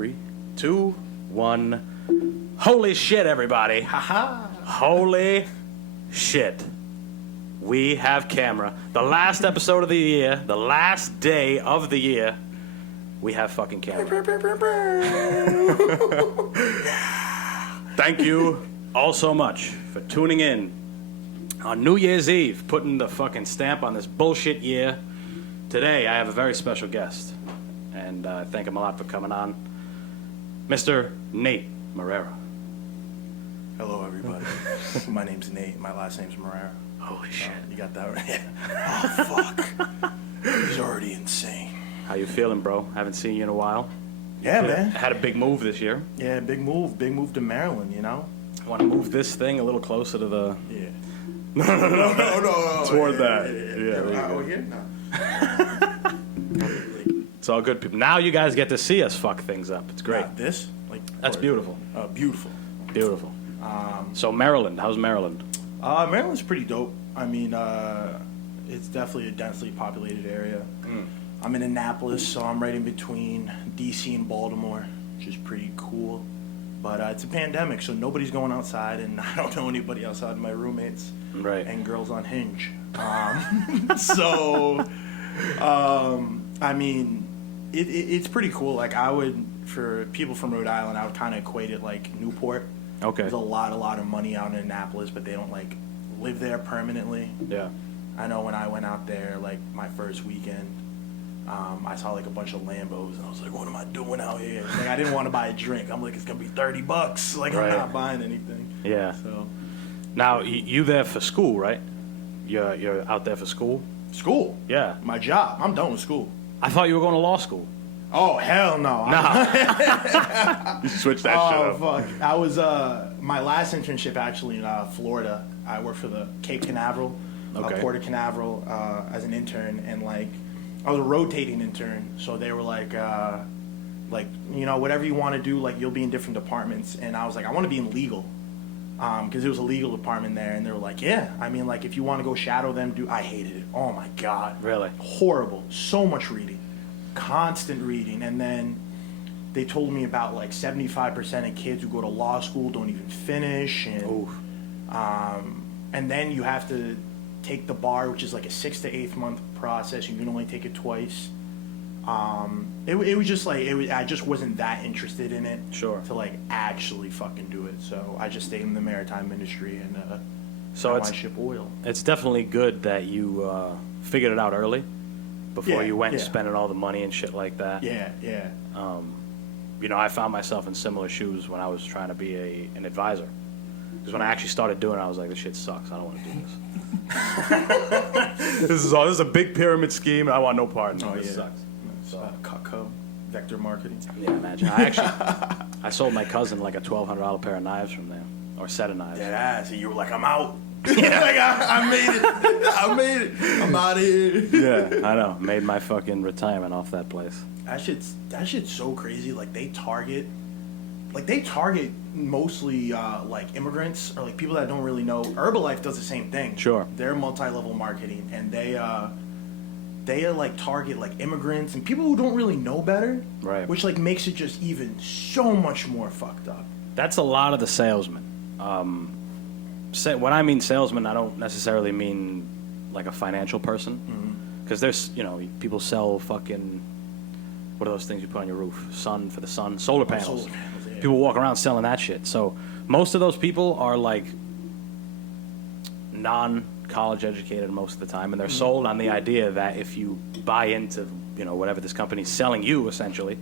3, 2, 1. Holy shit, everybody. Holy shit. We have camera. The last episode of the year, the last day of the year, we have fucking camera. Thank you all so much for tuning in on New Year's Eve, putting the fucking stamp on this bullshit year. Today, I have a very special guest, and I thank him a lot for coming on. Mr. Nate Marrera. Hello, everybody. My name's Nate. My last name's Marrera. Holy shit. You got that right? Oh, fuck. He's already insane. How you feeling, bro? Haven't seen you in a while. Yeah, man. Had a big move this year. Yeah, big move. Big move to Maryland, you know? Want to move this thing a little closer to the... Yeah. No. Toward that. Oh, here? No. It's all good, people. Now you guys get to see us fuck things up. It's great. This? That's beautiful. Beautiful. Beautiful. So Maryland, how's Maryland? Maryland's pretty dope. I mean, it's definitely a densely populated area. I'm in Annapolis, so I'm right in between D.C. and Baltimore, which is pretty cool. But it's a pandemic, so nobody's going outside, and I don't know anybody outside of my roommates and girls on Hinge. I mean, it's pretty cool. Like, I would, for people from Rhode Island, I would kind of equate it like Newport. Okay. There's a lot of money out in Annapolis, but they don't, like, live there permanently. Yeah. I know when I went out there, like, my first weekend, I saw, like, a bunch of Lambos, and I was like, what am I doing out here? Like, I didn't want to buy a drink. I'm like, it's going to be $30. Like, I'm not buying anything. Yeah. So. Now, you there for school, right? You're out there for school? School? Yeah. My job. I'm done with school. I thought you were going to law school. Oh, hell no. No. You switched that shit up. Oh, fuck. I was, my last internship actually in Florida, I worked for the Cape Canaveral, Port of Canaveral, as an intern, and, like, I was a rotating intern, so they were like, you know, whatever you want to do, like, you'll be in different departments, and I was like, I want to be in legal, because it was a legal department there, and they were like, yeah, I mean, like, if you want to go shadow them, I hated it. Oh, my God. Really? Horrible. So much reading. Constant reading, and then they told me about, like, 75% of kids who go to law school don't even finish, and then you have to take the bar, which is like a 6 to 8 month process. You can only take it twice. It was just like I just wasn't that interested in it. Sure. To like actually fucking do it. So I just stayed in the maritime industry and so I ship oil. It's definitely good that you figured it out early before you went spending all the money and shit like that. Yeah. You know, I found myself in similar shoes when I was trying to be an advisor. Because when I actually started doing it, I was like, this shit sucks. I don't want to do this. This is a big pyramid scheme, and I want no part in it. This sucks. Cutco, Vector Marketing. Yeah, imagine. I sold my cousin like a $1,200 pair of knives from there, or set of knives. Yeah, so you were like, I'm out. Yeah. Like, I made it. I made it. I'm out of here. Yeah, I know. Made my fucking retirement off that place. That shit's so crazy. Like, they target mostly like immigrants or like people that don't really know. Herbalife does the same thing. Sure. They're multi-level marketing, and they like target like immigrants and people who don't really know better. Right. Which like makes it just even so much more fucked up. That's a lot of the salesmen. When I mean salesman, I don't necessarily mean like a financial person. Because there's, you know, people sell fucking, what are those things you put on your roof? Solar panels. Solar panels, yeah. People walk around selling that shit. So most of those people are like non-college educated most of the time, and they're sold on the idea that if you buy into, you know, whatever this company's selling you, essentially,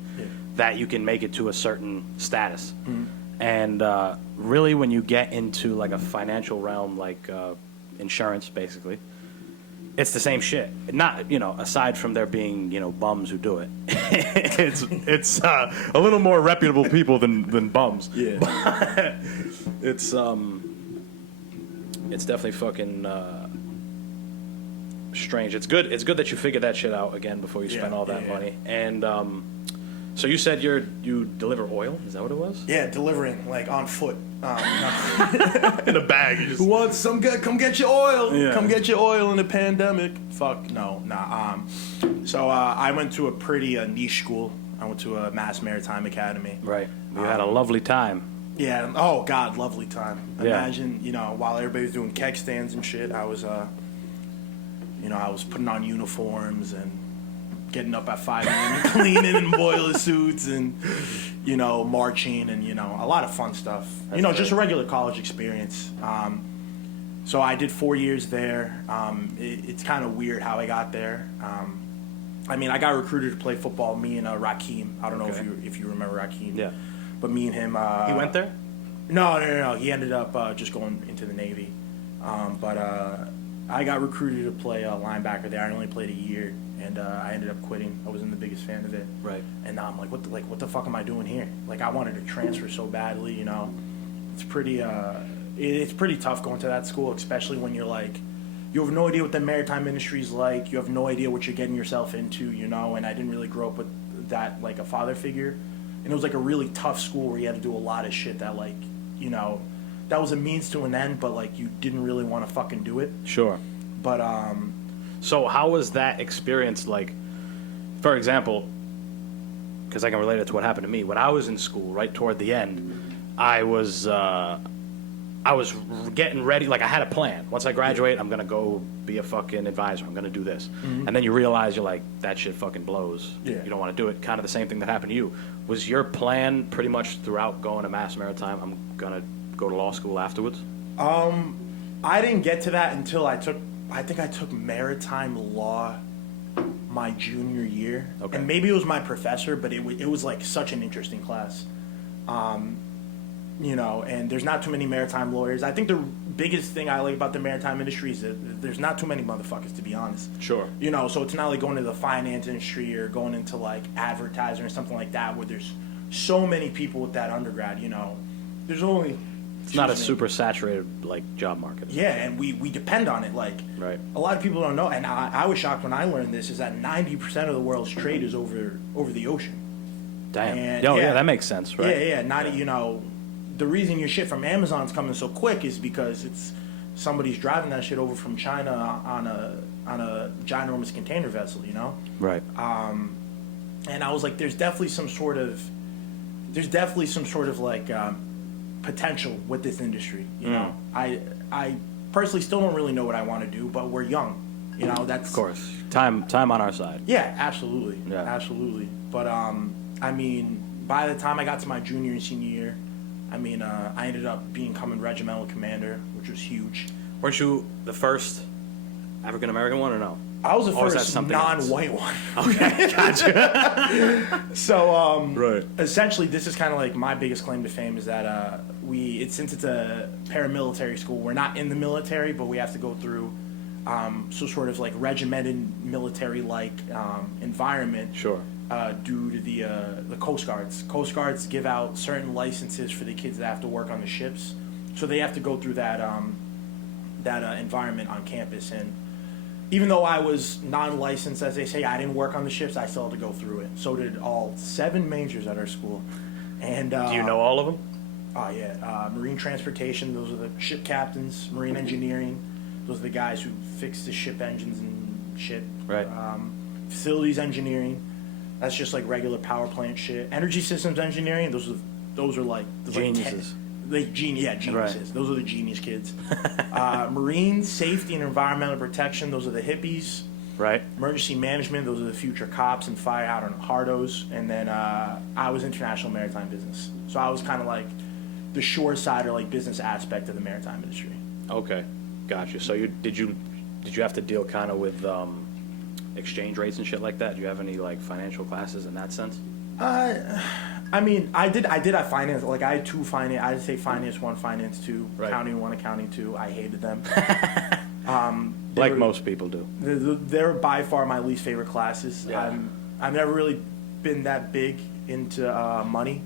that you can make it to a certain status. And really, when you get into like a financial realm, like insurance, basically, it's the same shit. Not, you know, aside from there being, you know, bums who do it. it's a little more reputable people than bums. Yeah. It's definitely fucking strange. It's good that you figured that shit out again before you spend all that money. And so you said you deliver oil? Is that what it was? Yeah, delivering like on foot. In a bag. Who wants some good? Come get your oil. Yeah. Come get your oil in the pandemic. Fuck no, nah. So I went to a pretty niche school. I went to a Mass Maritime Academy. Right. You had a lovely time. Yeah. Oh God, lovely time. Yeah. Imagine, while everybody was doing keg stands and shit, I was, I was putting on uniforms and getting up at 5 a.m. and cleaning in boiler suits and, marching and, a lot of fun stuff. Just a regular college experience. So I did 4 years there. It's kind of weird how I got there. I got recruited to play football. Me and Rakeem. I don't know if you remember Rakeem. Yeah. But me and him. He went there? No. He ended up just going into the Navy. But I got recruited to play linebacker there. I only played a year, and I ended up quitting. I wasn't the biggest fan of it. Right. And now I'm like, what the fuck am I doing here? Like, I wanted to transfer so badly. It's pretty. It's pretty tough going to that school, especially when you're like, you have no idea what the maritime industry is like. You have no idea what you're getting yourself into, and I didn't really grow up with that, like, a father figure. And it was, like, a really tough school where you had to do a lot of shit that, like, that was a means to an end, but, like, you didn't really want to fucking do it. Sure. But, So how was that experience, like, for example, because I can relate it to what happened to me. When I was in school, right toward the end, I was getting ready. Like, I had a plan. Once I graduate, I'm going to go be a fucking advisor. I'm going to do this. Mm-hmm. And then you realize you're like, that shit fucking blows. Yeah. You don't want to do it. Kind of the same thing that happened to you. Was your plan pretty much throughout going to Mass Maritime, I'm going to go to law school afterwards? I didn't get to that until I think I took maritime law my junior year. Okay. And maybe it was my professor, but it was like such an interesting class. And there's not too many maritime lawyers. I think the biggest thing I like about the maritime industry is that there's not too many motherfuckers, to be honest. Sure. So it's not like going to the finance industry or going into, like, advertising or something like that where there's so many people with that undergrad, There's only... It's not a super saturated, like, job market. Yeah, and we depend on it. Like, right. A lot of people don't know, and I was shocked when I learned this, is that 90% of the world's trade is over the ocean. Damn. And, yeah, that makes sense, right? Yeah. The reason your shit from Amazon's coming so quick is because it's somebody's driving that shit over from China on a ginormous container vessel, Right. And I was like, there's definitely some sort of like potential with this industry, you know. I personally still don't really know what I want to do, but we're young, That's of course time on our side. Yeah, absolutely, absolutely. But by the time I got to my junior and senior year, I ended up becoming regimental commander, which was huge. Weren't you the first African American one, or no? I was the first non-white one. Okay, gotcha. So, right. Essentially, this is kind of like my biggest claim to fame is that since it's a paramilitary school, we're not in the military, but we have to go through sort of like regimented military-like environment. Sure. Due to the Coast Guards. Coast Guards give out certain licenses for the kids that have to work on the ships, so they have to go through that environment on campus. And even though I was non-licensed, as they say, I didn't work on the ships, I still had to go through it. So did all 7 majors at our school. And do you know all of them? Oh yeah, marine transportation. Those are the ship captains. Marine engineering. Those are the guys who fix the ship engines and shit. Right. Facilities engineering. That's just like regular power plant shit. Energy systems engineering. Those are like geniuses. Geniuses. Right. Those are the genius kids. Marine safety and environmental protection. Those are the hippies. Right. Emergency management. Those are the future cops and fire out on hardos. And then I was international maritime business. So I was kind of like the shore side or like business aspect of the maritime industry. Okay, gotcha. So did you have to deal kind of with exchange rates and shit like that? Do you have any like financial classes in that sense? I did have finance. Like I had 2 finance. I had to take finance 1, finance 2, right. Accounting 1, accounting 2. I hated them. Like most people do. They're by far my least favorite classes. Yeah. I've never really been that big into money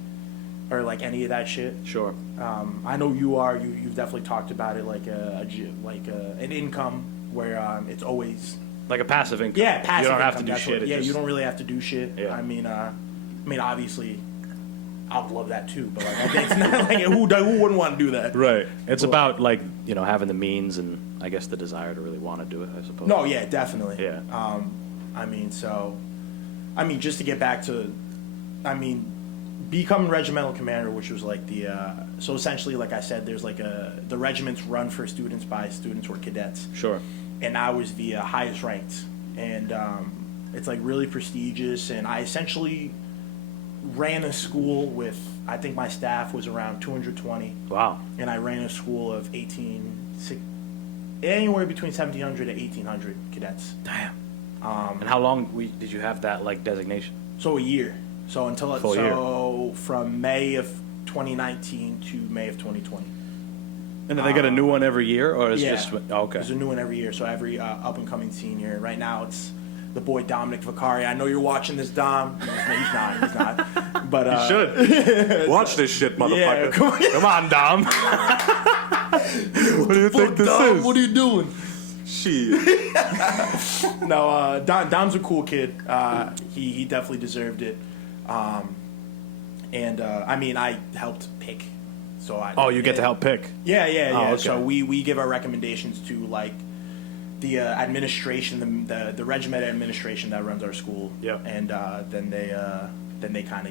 or like any of that shit. Sure. I know you are. You've definitely talked about it like an income where it's always. Like a passive income. Yeah, passive income. You don't have to do shit. You don't really have to do shit. Yeah. Obviously, I'd love that too, but like, it's not like who wouldn't want to do that? Right. It's about like having the means and I guess the desire to really want to do it. I suppose. No, yeah, definitely. Yeah. Just to get back to I mean, becoming regimental commander, which was like so essentially, like I said, there's like the regiment's run for students by students or cadets. Sure. And I was the highest ranked, and it's like really prestigious. And I essentially ran a school with, I think my staff was around 220. Wow. And I ran a school of anywhere between 1,700 to 1,800 cadets. Damn. And how long did you have that like designation? So a year. So until Full year. From May of 2019 to May of 2020. And do they get a new one every year, or is Yeah. just okay? There's a new one every year. So every up and coming senior. Right now it's the boy Dominic Vicari. I know you're watching this, Dom. He's not. But You should. Watch this shit, motherfucker. yeah, come on, Dom. What do you think this Dom, is? what are you doing? Shit. No, Dom's a cool kid. He definitely deserved it. I mean, I helped pick. So You get to help pick. Yeah. Oh, okay. So we give our recommendations to like the administration, the regiment administration that runs our school. Yeah. And then they kind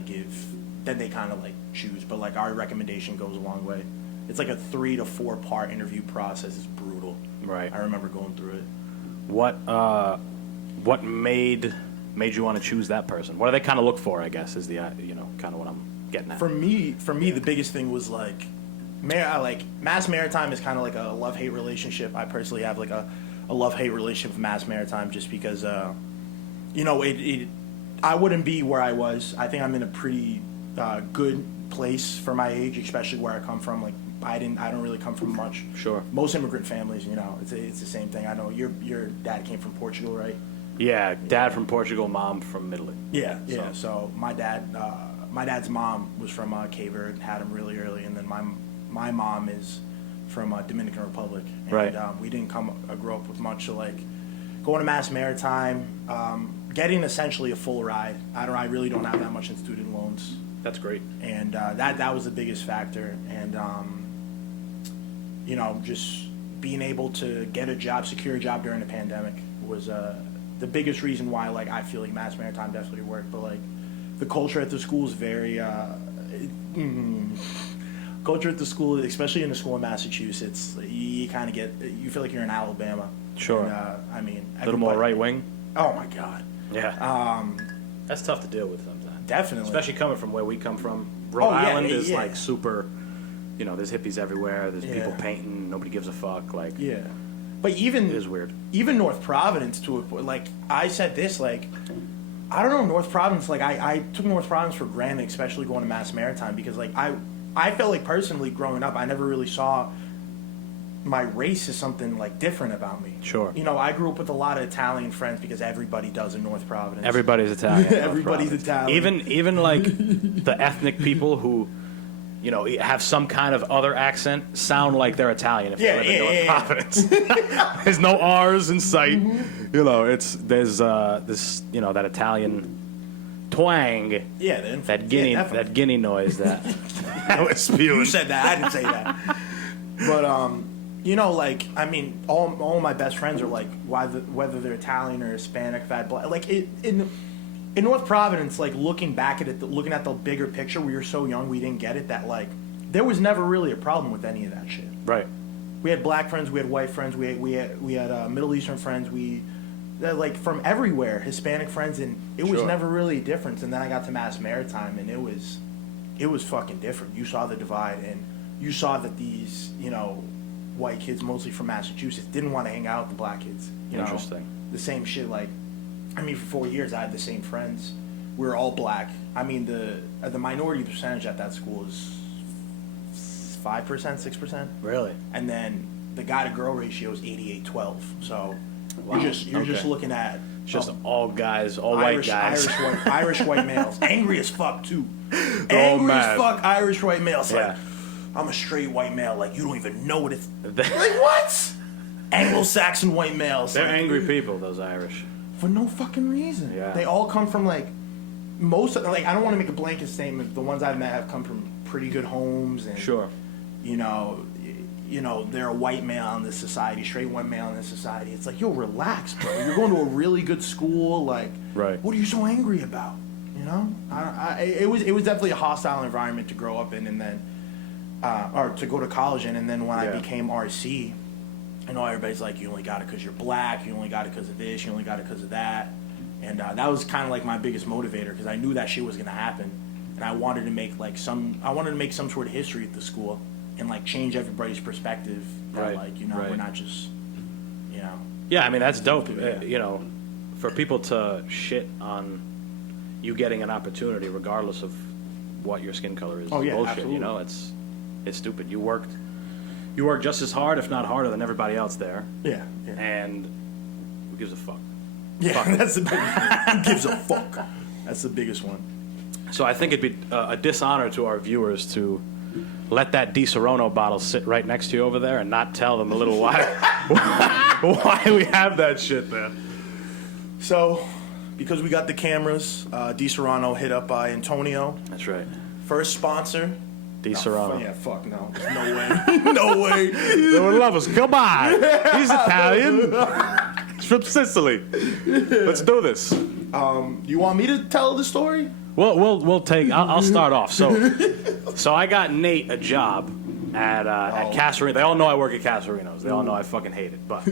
of like choose, but like our recommendation goes a long way. It's like a 3 to 4 part interview process. It's brutal. Right. I remember going through it. What made you want to choose that person? What do they kind of look for, I guess, is the kind of what I'm getting at. For me, the biggest thing was like Mass Maritime is kind of like a love-hate relationship. I personally have like a love-hate relationship with Mass Maritime just because, I wouldn't be where I was. I think I'm in a pretty good place for my age, especially where I come from. Like I don't really come from much. Sure. Most immigrant families, it's the same thing. I know your dad came from Portugal, right? Yeah, dad from Portugal, mom from Italy. Yeah. So my dad's mom was from Cape Verde, had him really early, and then my mom is from Dominican Republic. And, right. We didn't grow up with much, so like going to Mass Maritime, getting essentially a full ride. I really don't have that much in student loans. That's great. And that was the biggest factor. And just being able to get a job, secure a job during the pandemic was the biggest reason why like I feel like Mass Maritime definitely worked. But like the culture at the school is very culture at the school, especially in the school in Massachusetts, you kind of you feel like you're in Alabama. Sure. And, a little more right wing. Oh my God. Yeah. That's tough to deal with sometimes. Definitely. Especially coming from where we come from. Rhode Island is like super, there's hippies everywhere. There's people painting. Nobody gives a fuck. Like, yeah. But even it is weird. Even North Providence like I said this, like I don't know, North Providence, like I took North Providence for granted, especially going to Mass Maritime, because like I felt like personally growing up I never really saw my race as something like different about me. Sure. I grew up with a lot of Italian friends because everybody does in North Providence. Everybody's Italian. Everybody's Italian. Even like the ethnic people who have some kind of other accent sound like they're Italian if they live in North Providence. There's no R's in sight. Mm-hmm. There's this that Italian twang. Yeah, that guinea noise that I was spewing. You said that. I didn't say that. But like I mean, all my best friends are like whether they're Italian or Hispanic, fat, black. Like in North Providence, like looking back at it, looking at the bigger picture, we were so young, we didn't get it that like there was never really a problem with any of that shit. Right. We had black friends, we had white friends, we had Middle Eastern friends, like from everywhere, Hispanic friends, and it was never really a difference. And then I got to Mass Maritime, and it was fucking different. You saw the divide, and you saw that these white kids, mostly from Massachusetts, didn't want to hang out with the black kids. Interesting. The same shit, like. I mean, for 4 years, I had the same friends. We were all black. I mean, the minority percentage at that school is 5%, 6%. Really? And then the guy-to-girl ratio is 88-12. So wow. you're just looking at just all guys, all white guys, Irish white males, angry as fuck too. They're angry as fuck Irish white males. Yeah. Like, I'm a straight white male. Like you don't even know what it's like. What? Anglo-Saxon white males. They're like, angry people. Those Irish. For no fucking reason. Yeah. They all come from like I don't want to make a blanket statement. The ones I've met have come from pretty good homes and sure. They're a white male in this society, straight white male in this society. It's like, yo, relax, bro. You're going to a really good school. Like, right. What are you so angry about? You know, it was definitely a hostile environment to grow up in, and then or to go to college in, and then when I became RC, I know everybody's like, you only got it because you're black, you only got it because of this, you only got it because of that, and that was kind of like my biggest motivator because I knew that shit was gonna happen, and I wanted to make some sort of history at the school and like change everybody's perspective. That, like, you know, we're not just, you know. Yeah, I mean that's dope. You know, for people to shit on you getting an opportunity regardless of what your skin color is. Oh yeah, bullshit. absolutely. You know, it's stupid. You worked just as hard, if not harder, than everybody else there. Yeah. And who gives a fuck? Yeah, Fuck. that's the who gives a fuck. That's the biggest one. So I think it'd be a dishonor to our viewers to let that Di Serono bottle sit right next to you over there and not tell them a little why we have that shit there. So, because we got the cameras, Di Serono hit up by Antonio. That's right. First sponsor. Di Serono. Yeah, fuck no. There's no way. No way. They would love us. Come on. He's Italian. He's from Sicily. Let's do this. You want me to tell the story? We'll take. I'll start off. So I got Nate a job at Casarino. They all know I work at Casarino's. They all know I fucking hate it. But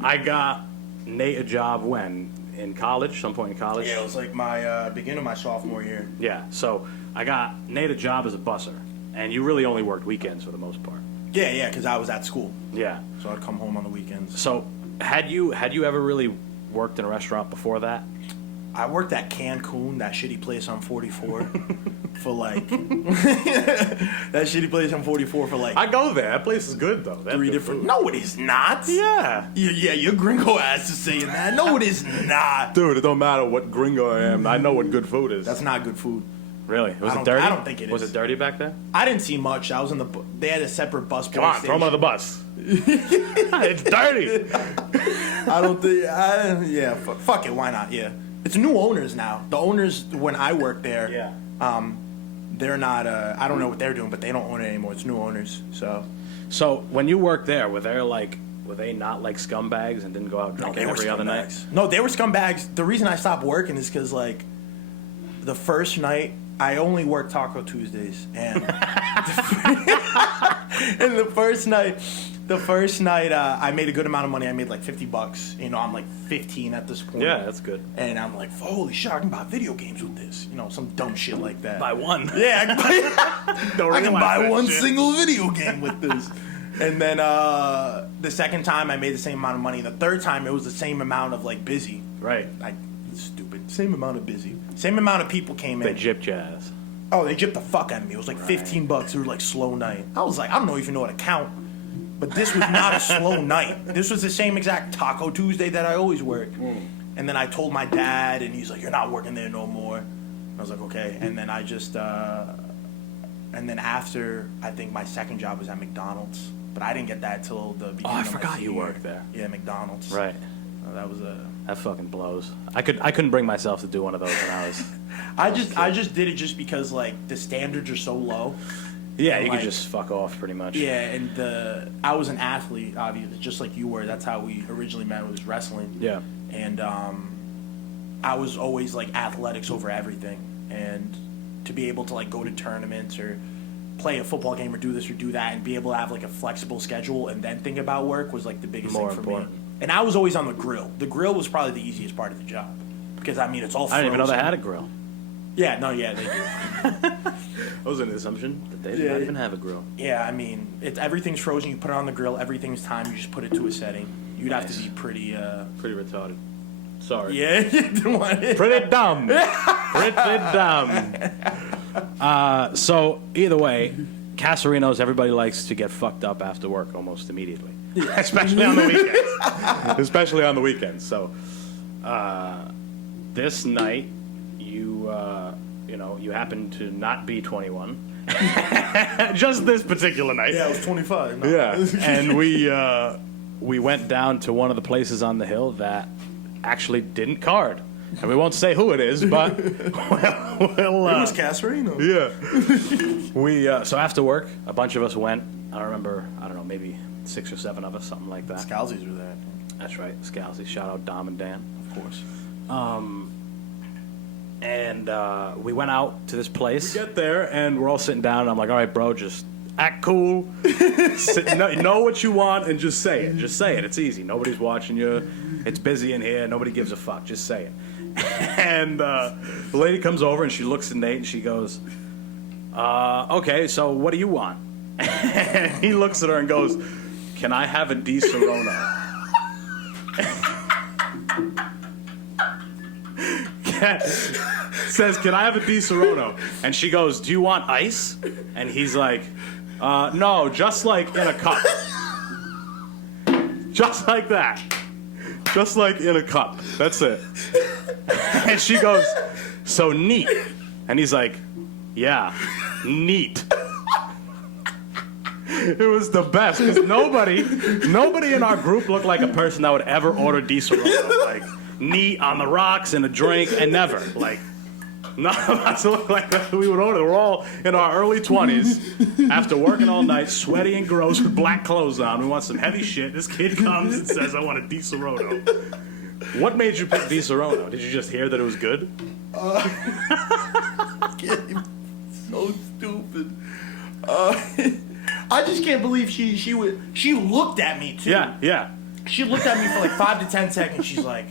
I got Nate a job when in college, some point in college. Yeah, it was like my beginning of my sophomore year. Yeah. So I got Nate a job as a busser, and you really only worked weekends for the most part. Yeah, because I was at school, Yeah. so I'd come home on the weekends. So had you ever really worked in a restaurant before that? I worked at Cancun, that shitty place on 44, for like that shitty place on 44 for like I go there. That place is good, though. They have 3 good different. food. No, it is not. Yeah. Yeah, your gringo ass is saying that. No, it is not. Dude, it don't matter what gringo I am. I know what good food is. That's not good food. Really? Was I it dirty? I don't think it Was is. it dirty back there? I didn't see much. I was in the. They had a separate bus. Come on, throw him under the bus. It's dirty. I don't think. Yeah, fuck it. Why not? Yeah, it's new owners now. The owners when I worked there. Yeah. They're not. I don't know what they're doing, but they don't own it anymore. It's new owners. So when you worked there, were they not like scumbags and didn't go out drinking every other night? No, they were scumbags. The reason I stopped working is because like the first night I only worked Taco Tuesdays, and and the first night I made a good amount of money. I made like $50. You know, I'm like 15 at this point. Yeah, that's good. And I'm like, holy shit, I can buy video games with this. You know, some dumb shit like that. Buy one. Yeah, I can buy one single video game with this. And then the second time I made the same amount of money. The third time it was the same amount of like busy. Right. Like stupid. Same amount of busy. Same amount of people came They in. gypped your ass. Oh, they gypped the fuck out of me. It was like $15. It was like slow night. I was like, I don't even know how to count. But this was not a slow night. This was the same exact Taco Tuesday that I always work. And then I told my dad, and he's like, you're not working there no more. I was like, okay. And then I just, and then after, I think my second job was at McDonald's. But I didn't get that till the beginning I of my forgot you senior worked year. there. Yeah, McDonald's. Right. That was a... That fucking blows. I couldn't bring myself to do one of those when I was. I just did it just because like the standards are so low. Yeah, And, you like, could just fuck off pretty much. Yeah, and I was an athlete, obviously, just like you were. That's how we originally met, was wrestling. Yeah. And I was always like athletics over everything, and to be able to like go to tournaments or play a football game or do this or do that and be able to have like a flexible schedule and then think about work was like the biggest More thing for important. me. And I was always on the grill. The grill was probably the easiest part of the job because I mean it's all I didn't even know they frozen. had a grill. Yeah, no, yeah, they do. That was an assumption that they did Yeah. not even have a grill. Yeah, I mean, everything's frozen. You put it on the grill. Everything's timed. You just put it to a setting. You'd have to be pretty. Pretty retarded. Sorry. Yeah, you didn't want it. Pretty dumb. Pretty dumb. So either way, Casarinos, everybody likes to get fucked up after work almost immediately, especially on the weekends. Especially on the weekends. So this night, you happen to not be 21. Just this particular night. Yeah, I was 25. No. Yeah. And we went down to one of the places on the hill that actually didn't card. And we won't say who it is, but we'll It was Casarino. Yeah. so after work, a bunch of us went. I don't know, maybe 6 or 7 of us, something like that. Scalzies were there. That's right, Scalzi. Shout out Dom and Dan. Of course. And we went out to this place. We get there, and we're all sitting down, and I'm like, all right, bro, just act cool. Know what you want, and just say it. Just say it. It's easy. Nobody's watching you. It's busy in here. Nobody gives a fuck. Just say it. And the lady comes over, and she looks at Nate, and she goes, okay, so what do you want? And he looks at her and goes, can I have a Di Serono? Says, can I have a Di Serono? And she goes, do you want ice? And he's like, no, just like in a cup. Just like that. Just like in a cup. That's it. And she goes, so neat. And he's like, yeah, neat. It was the best because nobody in our group looked like a person that would ever order Di Serono. Like, neat on the rocks and a drink, and never. Like, none of us look like that we would order. We're all in our early 20s after working all night, sweaty and gross with black clothes on. We want some heavy shit. This kid comes and says, I want a Di Serono. What made you pick Di Serono? Did you just hear that it was good? So stupid. I just can't believe she looked at me too. Yeah. She looked at me for like 5 to 10 seconds. She's like,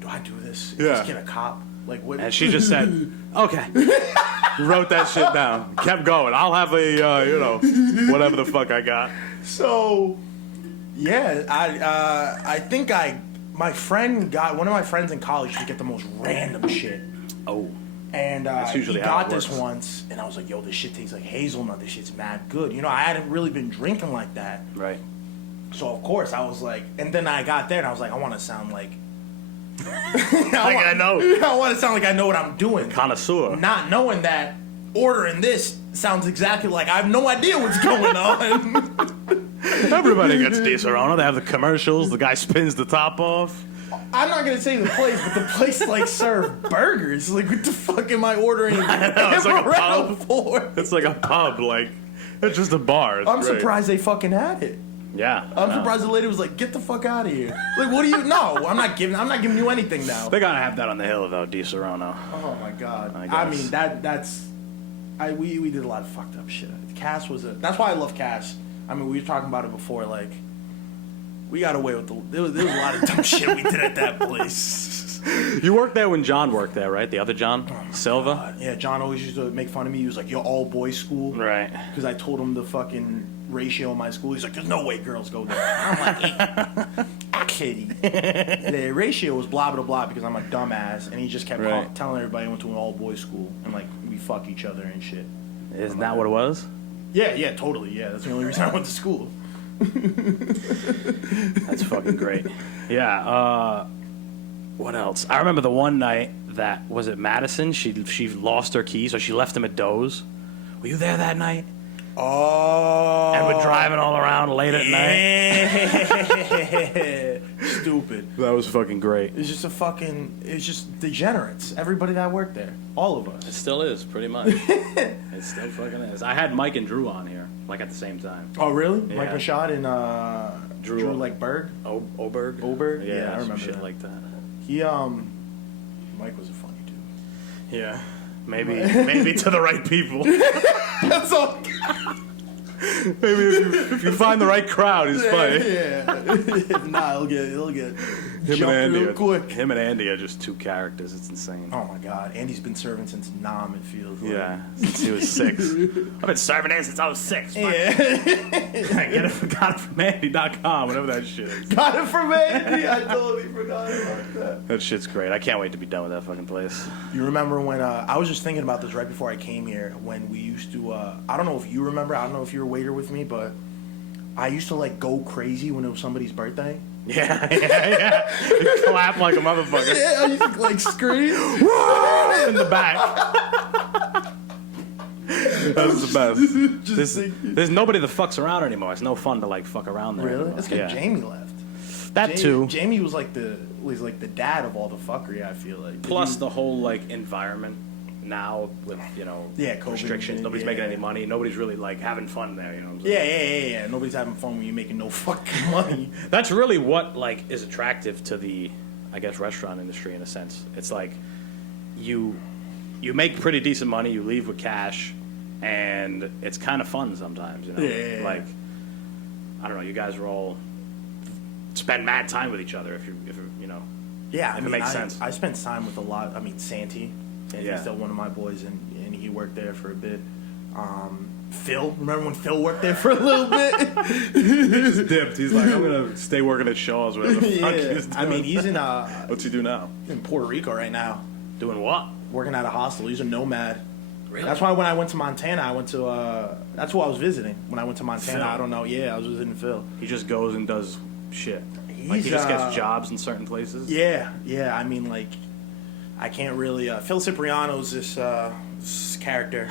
do I do this? Is this kid a cop? Like what? And she just said, okay. Wrote that shit down. Kept going. I'll have a, whatever the fuck I got. So, yeah, I think one of my friends in college to get the most random shit. Oh. And That's usually he how got it this works. once, and I was like, yo, this shit tastes like hazelnut. This shit's mad good. I hadn't really been drinking like that. Right. So, of course, I was like, and then I got there, and I was like, I want to sound like... I know. I want to sound like I know what I'm doing. Connoisseur. Not knowing that ordering this sounds exactly like I have no idea what's going on. Everybody gets Di Serono. They have the commercials. The guy spins the top off. I'm not going to say the place, but the place, like, serve burgers. Like, what the fuck am I ordering? It's like a pub. For? It's like a pub. Like, it's just a bar. It's I'm great. surprised they fucking had it. Yeah. I'm surprised the lady was like, "Get the fuck out of here!" Like, what do you? No, I'm not giving you anything now. They gotta have that on the hill though, Di Serono. Oh my god! I I guess. mean we did a lot of fucked up shit. Cass that's why I love Cass. I mean, we were talking about it before. Like, we got away with there was a lot of dumb shit we did at that place. You worked there when John worked there, right? The other John, Silva. God. Yeah, John always used to make fun of me. He was like, "You're all boys school," Right. Because I told him the fucking ratio in my school. He's like, "There's no way girls go there." I'm like, actually, the ratio was blah blah blah because I'm a dumbass, and he just kept Right. telling everybody I went to an all boys school and like we fuck each other and shit. Isn't that what it was? Yeah, totally. Yeah, that's the only reason I went to school. That's fucking great. Yeah. What else? I remember the one night that was it Madison. She lost her keys, so she left them at Doe's. Were you there that night? Oh, And we're driving all around late at night. Stupid. That was fucking great. It's just degenerates. Everybody that worked there, all of us. It still is, pretty much. It still fucking is. I had Mike and Drew on here, like at the same time. Oh, really? Yeah. Mike Rashad and Drew like Berg. Oberg? Oberg? Yeah, Yeah, I some remember shit that. like that. Mike was a funny dude. Yeah. Maybe to the right people. That's all. Maybe if you find the right crowd, he's funny. Yeah. Nah, he'll get jumped real quick. Him and Andy are just two characters. It's insane. Oh my God, Andy's been serving since Nam. It feels like. Yeah, since he was 6. I've been serving it since I was 6. Yeah. Got it from Andy.com, whatever that shit is. Got it from Andy. I totally forgot about that. That shit's great. I can't wait to be done with that fucking place. You remember when I was just thinking about this right before I came here when we used to I don't know if you remember, I don't know if you were a waiter with me, but I used to like go crazy when it was somebody's birthday. Yeah. You clap like a motherfucker. Yeah, I used to like scream In the back. That's the best. There's nobody that fucks around anymore. It's no fun to like fuck around there. Really? anymore. That's because Jamie left. That too. Jamie was like the dad of all the fuckery. I feel like. Plus the whole like environment now with COVID restrictions. and- Nobody's yeah. making any money. Nobody's really like having fun there. You know what I'm saying? Yeah. Nobody's having fun when you're making no fucking money. That's really what like is attractive to the I guess, restaurant industry in a sense. It's like you make pretty decent money, you leave with cash, and it's kind of fun sometimes, you know? Yeah. Like, I don't know, you guys are all spend mad time with each other if you know. Yeah, If it makes sense. I spent time with a lot. I mean, Santy's still one of my boys, and he worked there for a bit. Phil, remember when Phil worked there for a little bit? He just dipped. He's like, I'm gonna stay working at Shaw's. Whatever the fuck Yeah. he's doing. I mean, he's in What's he do now? Puerto Rico right now, Doing what? working at a hostel. He's a nomad. Really? That's why when I went to Montana, I went to. That's who I was visiting when I went to Montana. Phil. I don't know. Yeah, I was visiting Phil. He just goes and does shit. Like, he He's, just gets jobs in certain places? Yeah. I mean, like, I can't really. Phil Cipriano's this character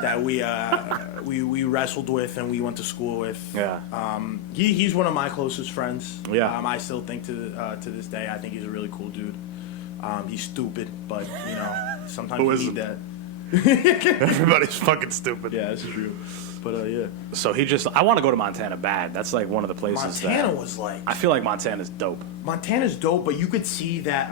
that we wrestled with and we went to school with. Yeah. He's one of my closest friends. Yeah. I still think to this day, I think he's a really cool dude. He's stupid, but you know, sometimes Who you isn't? need that. Everybody's fucking stupid. Yeah, that's true. But yeah, So I want to go to Montana bad. That's like one of the places Montana was like. I feel like Montana's dope. Montana's dope, but you could see that.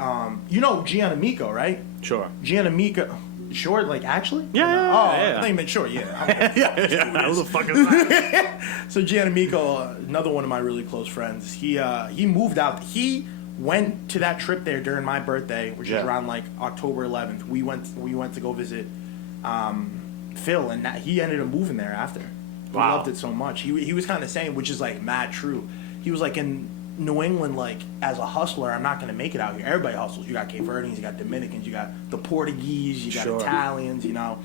You know Gianamico, right? Sure. Gianamico. Sure, like actually? Yeah, Oh, yeah. I think you meant sure, yeah. Yeah. Who the fuck is that? So Gianamico, another one of my really close friends, he moved out. He went to that trip there during my birthday, which Yeah. is around like October 11th. We went to go visit Phil, and he ended up moving there after. He Wow. loved it so much. He was kind of saying, which is like mad true. He was like, in New England, like as a hustler, I'm not going to make it out here. Everybody hustles. You got Cape Verdeans, you got Dominicans, you got the Portuguese, you got Sure. Italians. You know,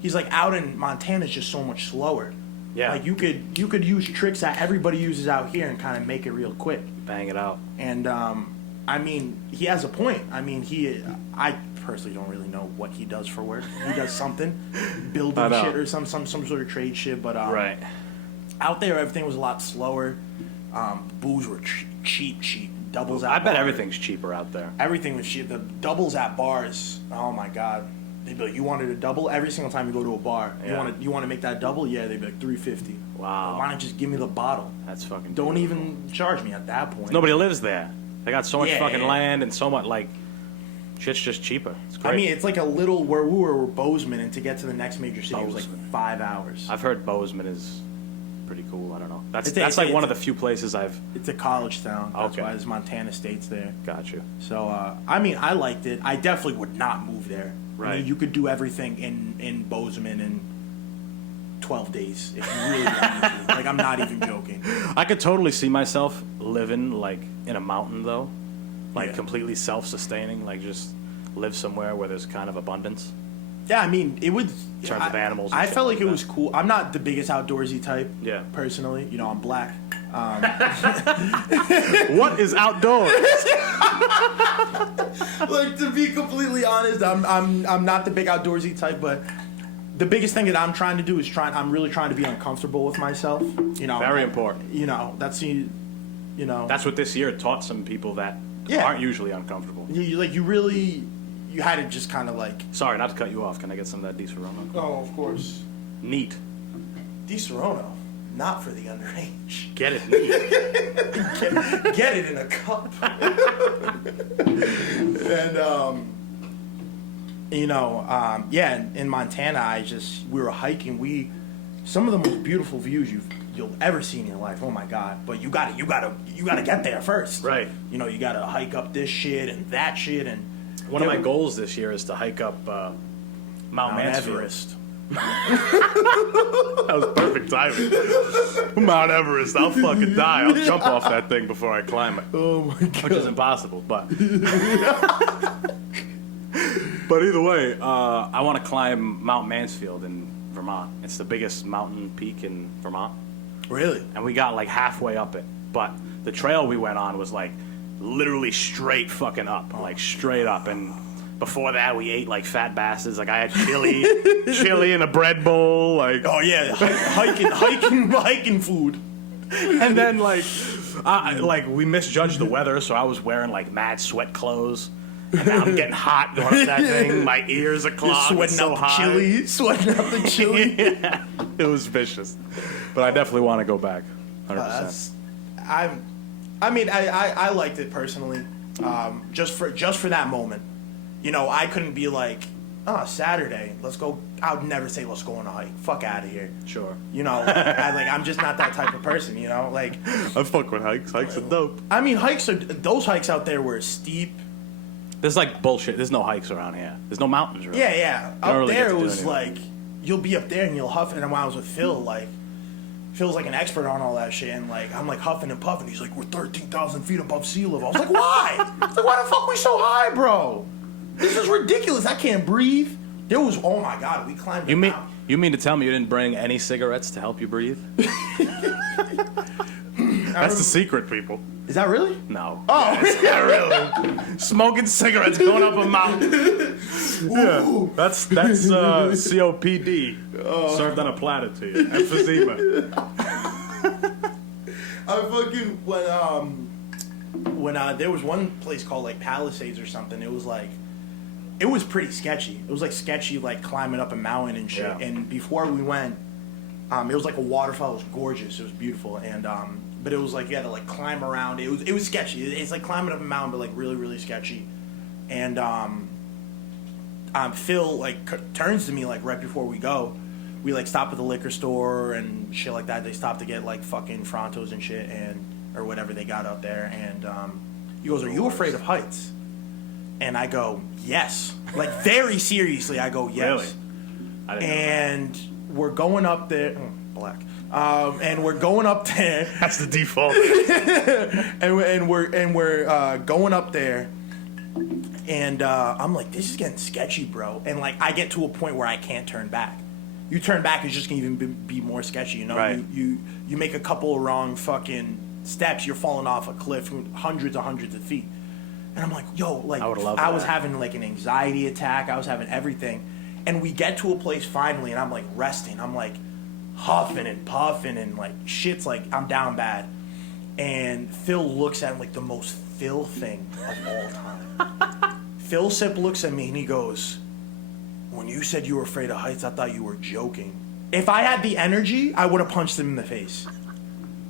he's like out in Montana is just so much slower. Yeah. Like you could use tricks that everybody uses out here and kind of make it real quick. Bang it out. And I mean, he has a point. I mean, I personally don't really know what he does for work. He does something, building I know. shit or some sort of trade shit. But Right. out there, everything was a lot slower. Booze were cheap. Doubles at I bet bars. everything's cheaper out there. Everything was cheap. The doubles at bars. Oh my god. They'd be like, you wanted a double every single time you go to a bar. Yeah. You want to make that double? Yeah. They'd be like $3.50. Wow. Why not just give me the bottle? That's fucking. Don't even charge me at that point. Nobody lives there. They got so much Yeah, fucking yeah. land and so much like. Shit's just cheaper. It's great. I mean, it's like a little where we were Bozeman, and to get to the next major city was like Bozeman. 5 hours. I've heard Bozeman is pretty cool. I don't know. That's It's like one of it's- the few places I've. It's a college town. That's Okay. why there's Montana State's there. Got you. So, I mean, I liked it. I definitely would not move there. I Right. mean, you could do everything in Bozeman in 12 days if you really wanted to. Like, I'm not even joking. I could totally see myself living like in a mountain though, like Yeah. completely self-sustaining, like just live somewhere where there's kind of abundance. Yeah, I mean, it would. In terms of animals and I shit felt like like it that. was cool. I'm not the biggest outdoorsy type. Yeah. Personally, you know, I'm black. What is outdoors? Like, to be completely honest, I'm not the big outdoorsy type, but the biggest thing that I'm trying to do is I'm really trying to be uncomfortable with myself. You know, Very important. You know, you know, That's what this year taught some people that Yeah. aren't usually uncomfortable. you had to just kind of like. Sorry, not to cut you off. Can I get some of that Di Serono? Oh, of course. Neat. Di Serono, not for the underage. Get it neat. Get it in a cup. And you know, yeah, in Montana, we were hiking. Some of the most beautiful views you'll ever see in your life. Oh my god! But you gotta get there first. Right. You know, you gotta hike up this shit and that shit and. One of my goals this year is to hike up Mount Mansfield. Everest. That was perfect timing. Mount Everest. I'll fucking die. I'll jump off that thing before I climb it. Oh my god! Which is impossible, but But either way, I want to climb Mount Mansfield in Vermont. It's the biggest mountain peak in Vermont, Really? and we got like halfway up it. But the trail we went on was like literally straight fucking up, like straight up. And before that, we ate like fat bastards. Like I had chili in a bread bowl, like. Oh yeah, hiking food. And then like we misjudged the weather, so I was wearing like mad sweat clothes. And now I'm getting hot going up that thing. My ears are You're clogged. sweating It's so out the high. chili. Sweating out the chili. Yeah. It was vicious, but I definitely want to go back. 100%. I mean, I liked it personally. just for that moment. You know, I couldn't be like, oh, Saturday, let's go. I would never say let's go on a hike. Fuck out of here. Sure. You know, I'm just not that type of person. You know, like I fuck with hikes. Hikes are dope. I mean, those hikes out there were steep. There's like bullshit. There's no hikes around here. There's no mountains around. Yeah. don't Up really there get to it do was anything. like you'll be up there and you'll huff. And when I was with Phil, like Phil's like an expert on all that shit, and like I'm like huffing and puffing. He's like, we're 13,000 feet above sea level. I was like, why? I was like, why the fuck we so high, bro? This is ridiculous. I can't breathe. There was, oh my god, we climbed. You mean to tell me you didn't bring any cigarettes to help you breathe? That's the secret, people. Is that really? No. Oh, Yeah, really. Smoking cigarettes going up a mountain. Yeah, that's COPD served on a platter to you. Emphysema. I fucking when there was one place called like Palisades or something. It was pretty sketchy. It was like sketchy, like climbing up a mountain and shit. Yeah. And before we went, it was like a waterfall. It was gorgeous. It was beautiful. And but it was like you had to like climb around. It was sketchy. It's like climbing up a mountain, but like really really sketchy. And Phil like turns to me like right before we go. We like stop at the liquor store and shit like that. They stop to get like fucking Frontos and shit or whatever they got out there. And he goes, "Are you afraid of heights?" And I go, "Yes." Like very seriously, I go, "Yes." Really? I didn't know And we're going up there. Black. And we're going up there. That's the default. and we're going up there. And I'm like, this is getting sketchy, bro. And like, I get to a point where I can't turn back. You turn back, it's just gonna even be more sketchy. You know, Right. you make a couple of wrong fucking steps, you're falling off a cliff hundreds of feet. And I'm like, yo, like I would've loved I was that. having like an anxiety attack. I was having everything. And we get to a place finally, and I'm like resting. I'm like huffing and puffing, and like shit's like I'm down bad. And Phil looks at him like the most Phil thing of all time. Phil Sip looks at me and he goes, "When you said you were afraid of heights, I thought you were joking." If I had the energy, I would have punched him in the face.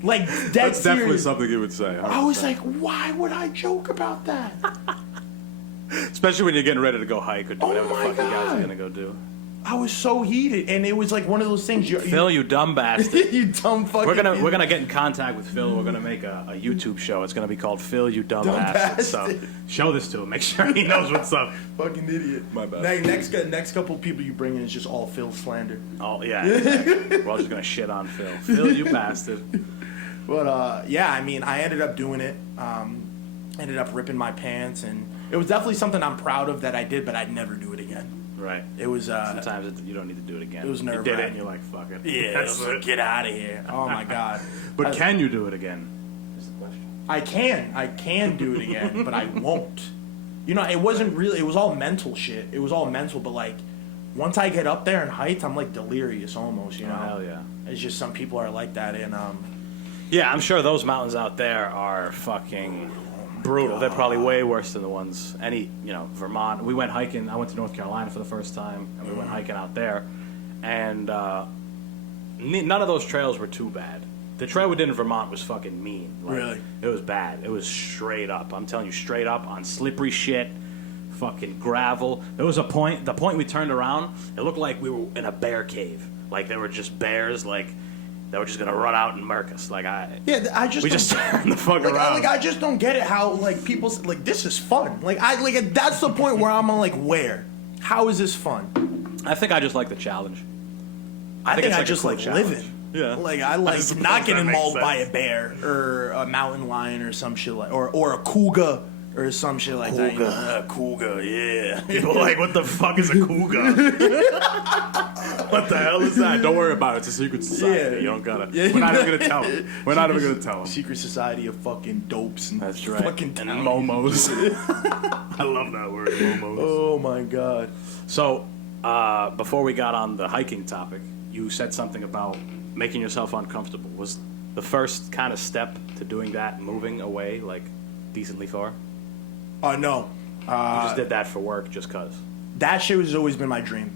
Like, That's definitely serious. something you would say. I was like, why would I joke about that? Especially when you're getting ready to go hike or do Oh whatever the my fuck you guys God. are gonna go do. I was so heated, and it was like one of those things. Phil, you dumb bastard. you dumb fucking. We're gonna get in contact with Phil. We're gonna make a YouTube show. It's gonna be called Phil, You Dumb Bastard. So Bastard. show this to him. Make sure he knows what's up. fucking idiot. My bad. Next couple people you bring in is just all Phil slander. Oh yeah, exactly. We're all just gonna shit on Phil. Phil, you bastard. But yeah, I mean, I ended up doing it. Ended up ripping my pants, and it was definitely something I'm proud of that I did, but I'd never do it again. Right. It was Sometimes you don't need to do it again. it was You did it, nerve-wracking. and you're like, fuck it. Yeah, That's it was like, get out of here. Oh my god. But can you do it again? Is the question. I can do it again, but I won't. You know, it wasn't really. It was all mental shit. It was all mental, but like, once I get up there in heights, I'm like delirious almost. You know, Oh, hell yeah. It's just some people are like that, and Yeah, I'm sure those mountains out there are fucking brutal. They're probably way worse than the ones. Vermont. We went hiking. I went to North Carolina for the first time, and we went hiking out there. And none of those trails were too bad. The trail we did in Vermont was fucking mean. Like, Really? It was bad. It was straight up. I'm telling you, straight up on slippery shit, fucking gravel. There was the point we turned around, it looked like we were in a bear cave. Like, there were just bears, like, they were just gonna run out and murk us. Like, I just we don't- just turned the fuck like, around. I just don't get it how like people like this is fun. Like that's the point where I'm like, where? How is this fun? I think I just like the challenge. I think it's I like a just cool like challenge. living. Yeah. Like I like suppose not that getting makes mauled by sense. a bear or a mountain lion or some shit like or a cougar or some shit like that. You know? Cougar, yeah. People are like, what the fuck is a cougar? What the hell is that? Don't worry about it. It's a secret society. Yeah. You don't gotta. Yeah. We're not even gonna tell them. We're not even gonna tell them. Secret society of fucking dopes and That's right. fucking And townies. momos. I love that word, momos. Oh my god. So, before we got on the hiking topic, you said something about making yourself uncomfortable. Was the first kind of step to doing that moving away, like, decently far? No. You just did that for work just 'cause. That shit has always been my dream.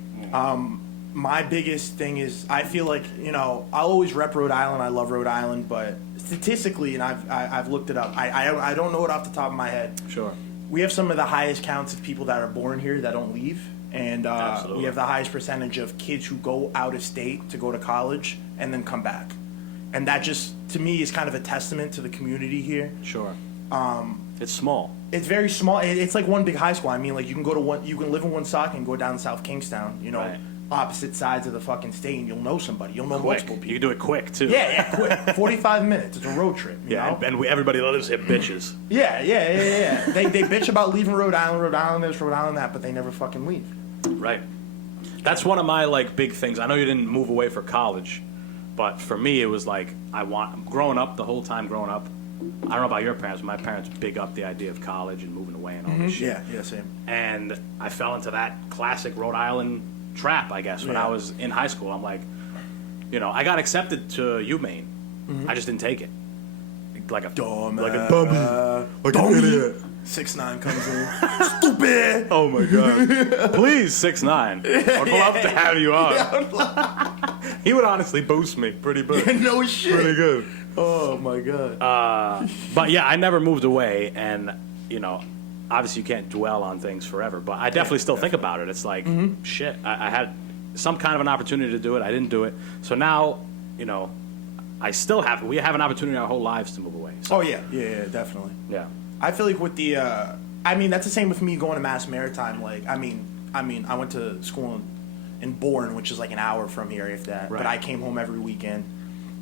my biggest thing is I feel like, I'll always rep Rhode Island. I love Rhode Island, but statistically, and I've looked it up. I don't know it off the top of my head. Sure. We have some of the highest counts of people that are born here that don't leave, and we have the highest percentage of kids who go out of state to go to college and then come back, and that just to me is kind of a testament to the community here. Sure. It's small. It's very small. It's like one big high school. I mean, like you can live in Woonsocket and go down to South Kingstown. Right. Opposite sides of the fucking state, and you'll know somebody. You'll know Quick. multiple people. You can do it quick too. Yeah, quick. 45 minutes. It's a road trip. You know? And everybody lives here bitches. Yeah. They bitch about leaving Rhode Island this, Rhode Island that, but they never fucking leave. Right. That's one of my like big things. I know you didn't move away for college, but for me it was like growing up the whole time growing up. I don't know about your parents, but my parents big up the idea of college and moving away and all this shit. Yeah, same. And I fell into that classic Rhode Island trap, I guess, when I was in high school. I'm like, I got accepted to UMaine. I just didn't take it. Like a dumb, like a dummy, like an idiot. 6ix9ine comes in. Stupid. Oh my god! Please, 6ix9ine. I'd love to have you on. He would honestly boost me pretty good. No shit. Pretty good. Oh my god. But yeah, I never moved away, and obviously you can't dwell on things forever. But I definitely still think about it. It's like shit. I had some kind of an opportunity to do it. I didn't do it. So now, I still have. We have an opportunity our whole lives to move away. So, oh yeah, definitely. Yeah. I feel like with the, that's the same with me going to Mass Maritime. Like, I went to school in Bourne, which is like an hour from here, if that. Right. But I came home every weekend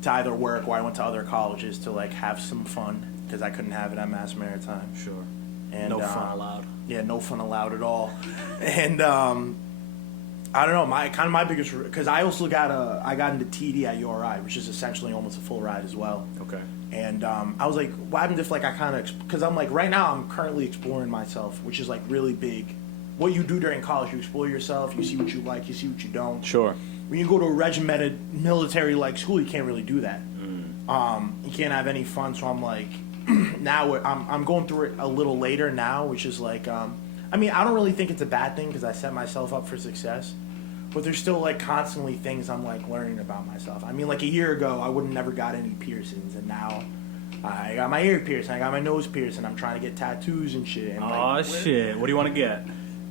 to either work or I went to other colleges to like have some fun because I couldn't have it at Mass Maritime. Sure. And no fun allowed. Yeah, no fun allowed at all. And I don't know, my biggest, because I also I got into TD at URI, which is essentially almost a full ride as well. Okay. And I was like, what happened if like I kind of, because I'm like, right now I'm currently exploring myself, which is like really big. What you do during college, you explore yourself, you see what you like, you see what you don't. Sure. When you go to a regimented military-like school, you can't really do that. You can't have any fun, so I'm like, now I'm going through it a little later now, which is like, I don't really think it's a bad thing because I set myself up for success. But there's still like constantly things I'm like learning about myself. I mean, like a year ago, I would have never got any piercings, and now I got my ear pierced, and I got my nose pierced, and I'm trying to get tattoos and shit. And Shit! What do you want to get?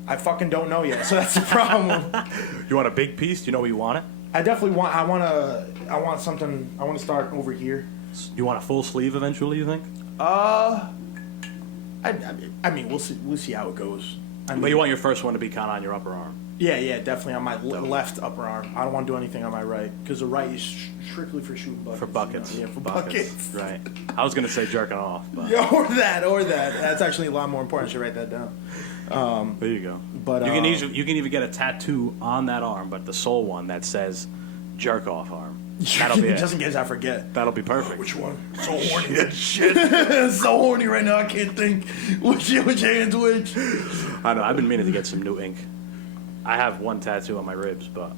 I fucking don't know yet, so that's the problem. You want a big piece? Do you know where you want it? I definitely want. I want something. I want to start over here. You want a full sleeve eventually? You think? I mean, we'll see. We'll see how it goes. But you want your first one to be kind of on your upper arm. Yeah, definitely on my left upper arm. I don't want to do anything on my right because the right is strictly for shooting buckets. For buckets. Yeah, for buckets. Right. I was gonna say jerking off. But. Yeah, or that. That's actually a lot more important. I should write that down. There you go. But you can even get a tattoo on that arm, but the sole one that says "jerk off arm." That'll be it. Just in case I forget. That'll be perfect. Which one? So horny as shit. So horny right now. I can't think which hand's which. I know. I've been meaning to get some new ink. I have one tattoo on my ribs, but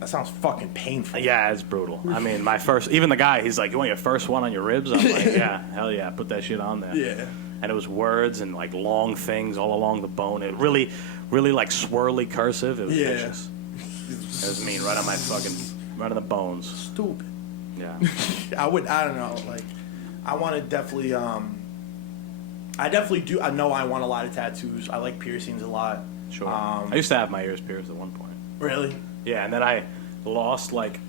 that sounds fucking painful. Yeah, it's brutal. I mean, even the guy, he's like, "You want your first one on your ribs?" I'm like, "Yeah, hell yeah, put that shit on there." Yeah. And it was words and like long things all along the bone. It really, really like swirly cursive. It was vicious. It was mean, right on the bones. Stupid. Yeah. I don't know. Like, I want to definitely. I definitely do. I know I want a lot of tattoos. I like piercings a lot. Sure. I used to have my ears pierced at one point. Really? Yeah, and then I lost like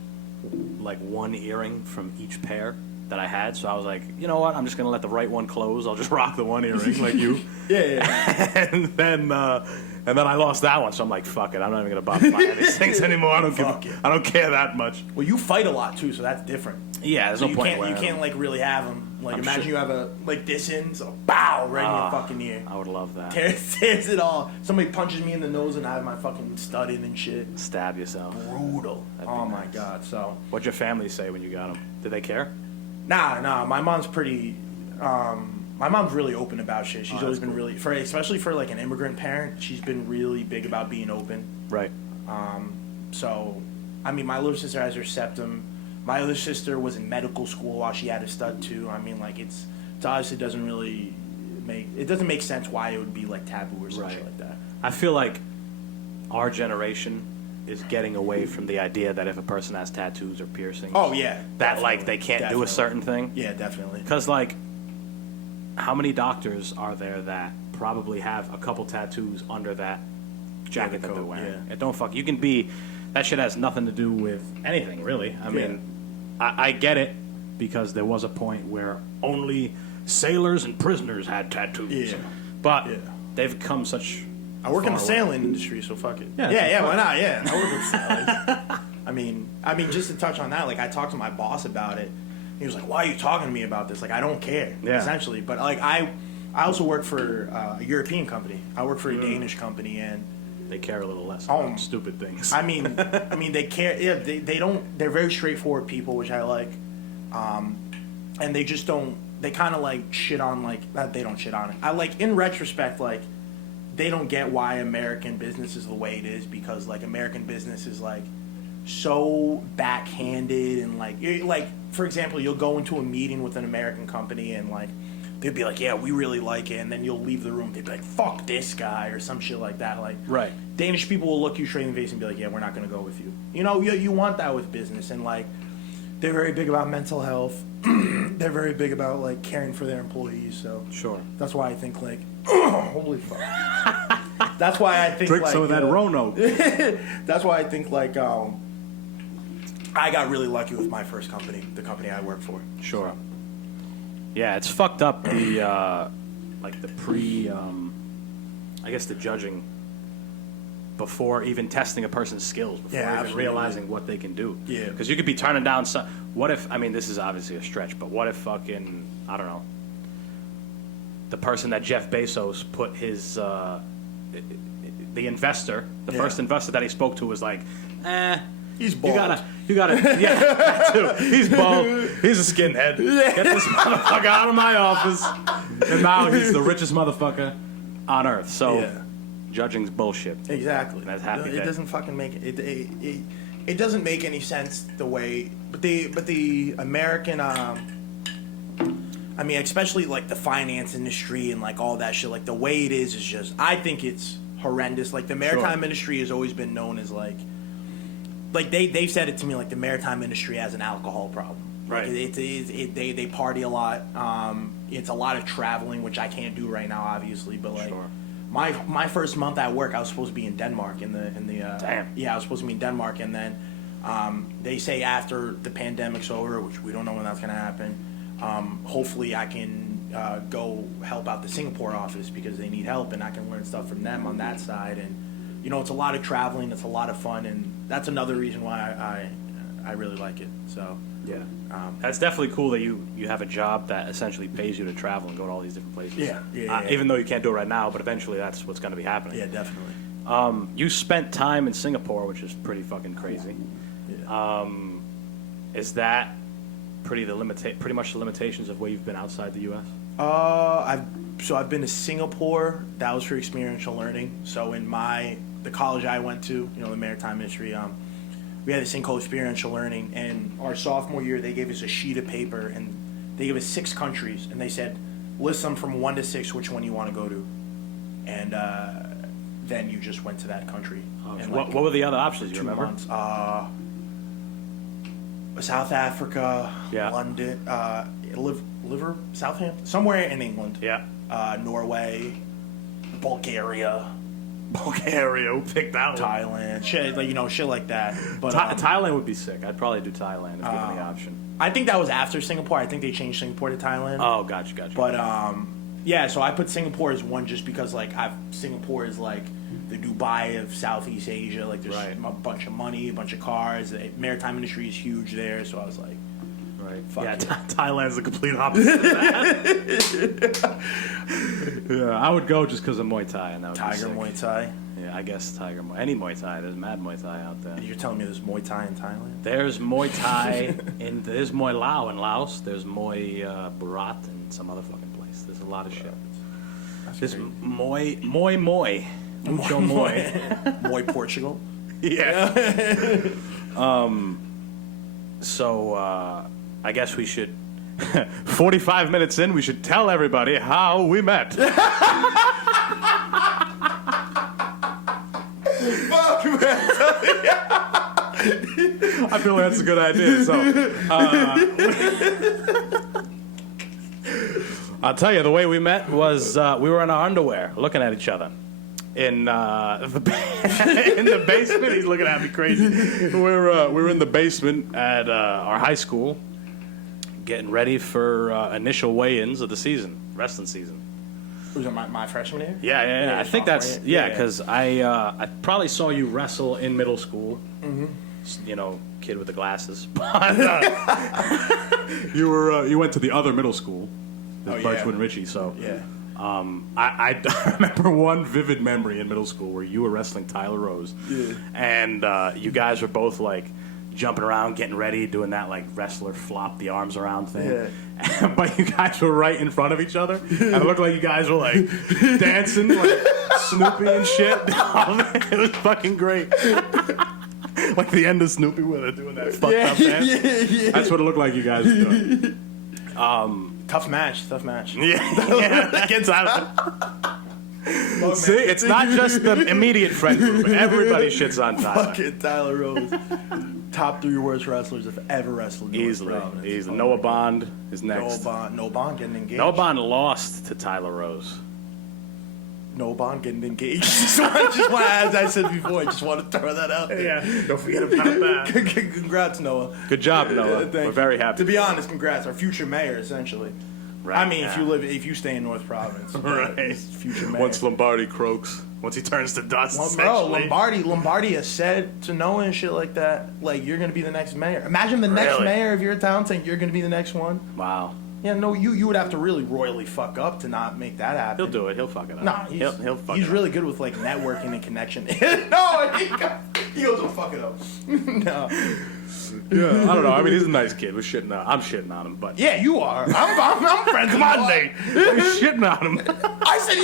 one earring from each pair that I had. So I was like, you know what? I'm just gonna let the right one close. I'll just rock the one earring like you. Yeah. And then I lost that one. So I'm like, fuck it. I'm not even gonna bother buying these things anymore. I don't care that much. Well, you fight a lot too, so that's different. Yeah, there's no point. You can't like really have them. Like, I'm imagine sure. you have a like this in, so bow right in your fucking ear. I would love that. Tears it all. Somebody punches me in the nose and I have my fucking stud in and shit. Stab yourself. Brutal. Oh my god. So. What'd your family say when you got them? Did they care? Nah. My mom's pretty. My mom's really open about shit. She's always been really, especially for like an immigrant parent. She's been really big about being open. Right. So, I mean, my little sister has her septum. My other sister was in medical school while she had a stud too. I mean, like it's to us, it doesn't make sense why it would be like taboo or something like that. I feel like our generation is getting away from the idea that if a person has tattoos or piercings, Oh yeah. that like they can't do Definitely. a certain thing. Yeah, definitely. Because like, how many doctors are there that probably have a couple tattoos under that jacket that they're coat, wearing? yeah. It don't fuck. You can be. That shit has nothing to do with anything, really. I mean, I get it because there was a point where only sailors and prisoners had tattoos. Yeah. But Yeah. they've come such. I work in the far away. sailing industry, so fuck it. Yeah, Yeah, so why not? Yeah, I work with sailors. I mean, just to touch on that, like I talked to my boss about it. He was like, "Why are you talking to me about this? Like, I don't care, essentially." But like, I also work for a European company. I work for a Danish company, and They care a little less Oh. about stupid things. I mean, they care. Yeah, they don't. They're very straightforward people, which I like. And they just don't. They kind of like shit on like they don't shit on it. I like in retrospect, like they don't get why American business is the way it is because like American business is like so backhanded and like for example, you'll go into a meeting with an American company and like they'd be like, yeah, we really like it, and then you'll leave the room. They'd be like, fuck this guy or some shit like that. Like Right. Danish people will look you straight in the face and be like, yeah, we're not going to go with you. You know, you want that with business, and like they're very big about mental health. They're very big about like caring for their employees. So Sure. that's why I think like holy fuck. That's why I think Drink like, some of that Roanoke. That's why I think like I got really lucky with my first company, the company I work for. Sure. Yeah, it's fucked up. The like the I guess the judging before even testing a person's skills, before Yeah, even absolutely. realizing what they can do. Yeah. Because you could be turning down some. What if? I mean, this is obviously a stretch, but what if fucking I don't know. The person that Jeff Bezos put his the investor, the Yeah. first investor that he spoke to was like, He's bald. You gotta, yeah, that too. He's bald. He's a skinhead. Get this motherfucker out of my office. And now he's the richest motherfucker on earth. So, Yeah. judging's bullshit. Exactly. That's happy It day. doesn't fucking make it doesn't make any sense the way, but the American I mean, especially like the finance industry and like all that shit, like the way it is just, I think it's horrendous. Like the maritime industry has always been known as like they've said it to me, like the maritime industry has an alcohol problem. Right. Like they party a lot. It's a lot of traveling, which I can't do right now, obviously. But like Sure. my first month at work, I was supposed to be in Denmark in the Damn. Yeah, I was supposed to be in Denmark, and then they say after the pandemic's over, which we don't know when that's gonna happen. Hopefully, I can go help out the Singapore office because they need help, and I can learn stuff from them on that side. And you know, it's a lot of traveling, it's a lot of fun, and that's another reason why I really like it. So Yeah. That's definitely cool that you have a job that essentially pays you to travel and go to all these different places. Yeah. Even though you can't do it right now, but eventually that's what's going to be happening. yeah, definitely. You spent time in Singapore, which is pretty fucking crazy. Yeah. Is that pretty much the limitations of where you've been outside the U.S.? I've been to Singapore. That was for experiential learning. So in the college I went to, you know, the maritime industry, we had this thing called experiential learning. And our sophomore year, they gave us a sheet of paper, and they gave us 6 countries, and they said, list them from 1 to 6, which one you want to go to, and then you just went to that country. And What were the other options? You 2 remember? months. South Africa, Yeah. London, Southampton, somewhere in England. Yeah. Norway, Bulgaria, Bulgaria. Who picked that one? Thailand, shit like shit like that. But Thailand would be sick. I'd probably do Thailand if given the option. I think that was after Singapore. I think they changed Singapore to Thailand. Oh, gotcha. But yeah, so I put Singapore as one just because like Singapore is like the Dubai of Southeast Asia. Like there's Right. a bunch of money, a bunch of cars. The maritime industry is huge there. So I was like, Right. Fuck yeah, yeah. Thailand's the complete opposite of that. Yeah, I would go just because of Muay Thai, and that would be Tiger sick. Muay Thai. Yeah, I guess Tiger Muay. Any Muay Thai. There's mad Muay Thai out there. You're telling me there's Muay Thai in Thailand? There's Muay Thai, there's Muay Lao in Laos. There's Muay Bharat in some other fucking place. There's a lot of shit. There's Muay. Mucho Muay. Muay Portugal. Yeah. So, I guess we should, 45 minutes in, we should tell everybody how we met. Fuck, man. I feel like that's a good idea. So, I'll tell you, the way we met was we were in our underwear, looking at each other in in the basement. He's looking at me crazy. We were in the basement at our high school, getting ready for initial weigh-ins of the season, wrestling season. Was it my freshman year? Yeah. I think that's because I probably saw you wrestle in middle school. Mm-hmm. You know, kid with the glasses. But you went to the other middle school, Birchwood and Ritchie. So yeah. I remember one vivid memory in middle school where you were wrestling Tyler Rose, and you guys were both like jumping around, getting ready, doing that like wrestler flop the arms around thing. Yeah. But you guys were right in front of each other, and it looked like you guys were like dancing like Snoopy and shit. Oh, man, it was fucking great. Like the end of Snoopy where they're doing that fucked up dance. Yeah. That's what it looked like you guys were doing. Tough match. Yeah. That gets out of it. See, it's not just the immediate friend group. Everybody shits on Tyler. Fucking Tyler Rose. Top 3 worst wrestlers I've ever wrestled. Easily. Noah Bond is next. Noah Bond getting engaged. Noah Bond lost to Tyler Rose. Noah Bond getting engaged. Just want to, as I said before, I just want to throw that out there. Yeah, don't forget about that. Congrats, Noah. Good job, Noah. We're very happy. To be honest, congrats. Our future mayor, essentially. Right, I mean, if you stay in North Providence, right? Future mayor. Once Lombardi croaks, once he turns to dust, bro, Lombardi has said to Noah and shit like that, like, you're gonna be the next mayor. Imagine the next mayor of your town saying you're gonna be the next one. Wow. Yeah, no, you would have to really royally fuck up to not make that happen. He'll do it. He'll fuck it up. Nah, he'll fuck it up. He's really good with like networking and connection. No, he goes, "Well, fuck it up." No. Yeah, I don't know. I mean, he's a nice kid. I'm shitting on him, but yeah, you are. I'm friends. Come on, Nate. You're shitting on him. I said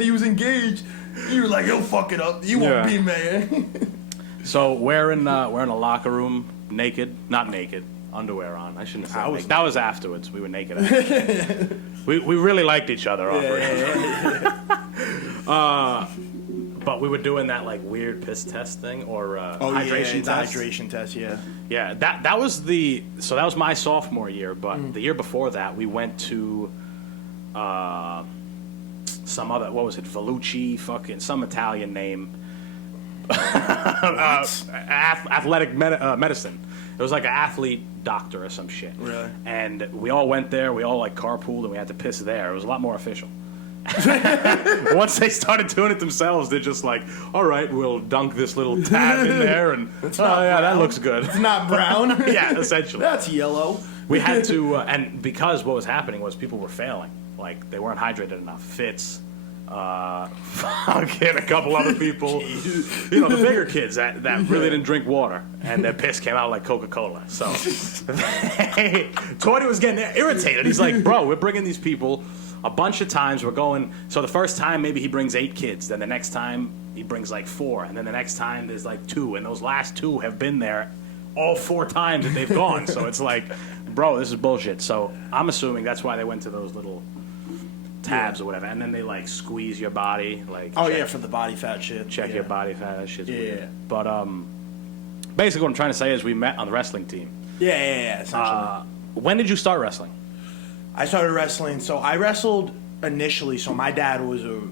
he was engaged. You were like, he'll fuck it up. You won't be mayor. So we're in a locker room, not naked, underwear on. I shouldn't have said naked. That was afterwards. We were naked. we really liked each other. But we were doing that like weird piss test thing or hydration test. Hydration test, yeah. Yeah, that was my sophomore year, but the year before that we went to some other, what was it, Vellucci, fucking some Italian name. Athletic medicine. It was like an athlete doctor or some shit. Really? And we all went there, we all like carpooled and we had to piss there. It was a lot more official. Once they started doing it themselves, they're just like, all right, we'll dunk this little tab in there, and that looks good. It's not brown. Yeah, essentially. That's yellow. We had to, and because what was happening was people were failing. Like, they weren't hydrated enough. Fitz, fucking a couple other people. You know, the bigger kids that really didn't drink water, and their piss came out like Coca-Cola. So, Tony was getting irritated. He's like, bro, we're bringing these people a bunch of times. We're going, so the first time maybe he brings 8 kids, then the next time he brings like 4, and then the next time there's like 2, and those last 2 have been there all 4 times that they've gone. So it's like, bro, this is bullshit. So I'm assuming that's why they went to those little tabs or whatever, and then they like squeeze your body, like for the body fat shit. Check your body fat. That shit's weird. Yeah. But basically what I'm trying to say is we met on the wrestling team. Yeah. Essentially. When did you start wrestling? I started wrestling. So I wrestled initially. So my dad was a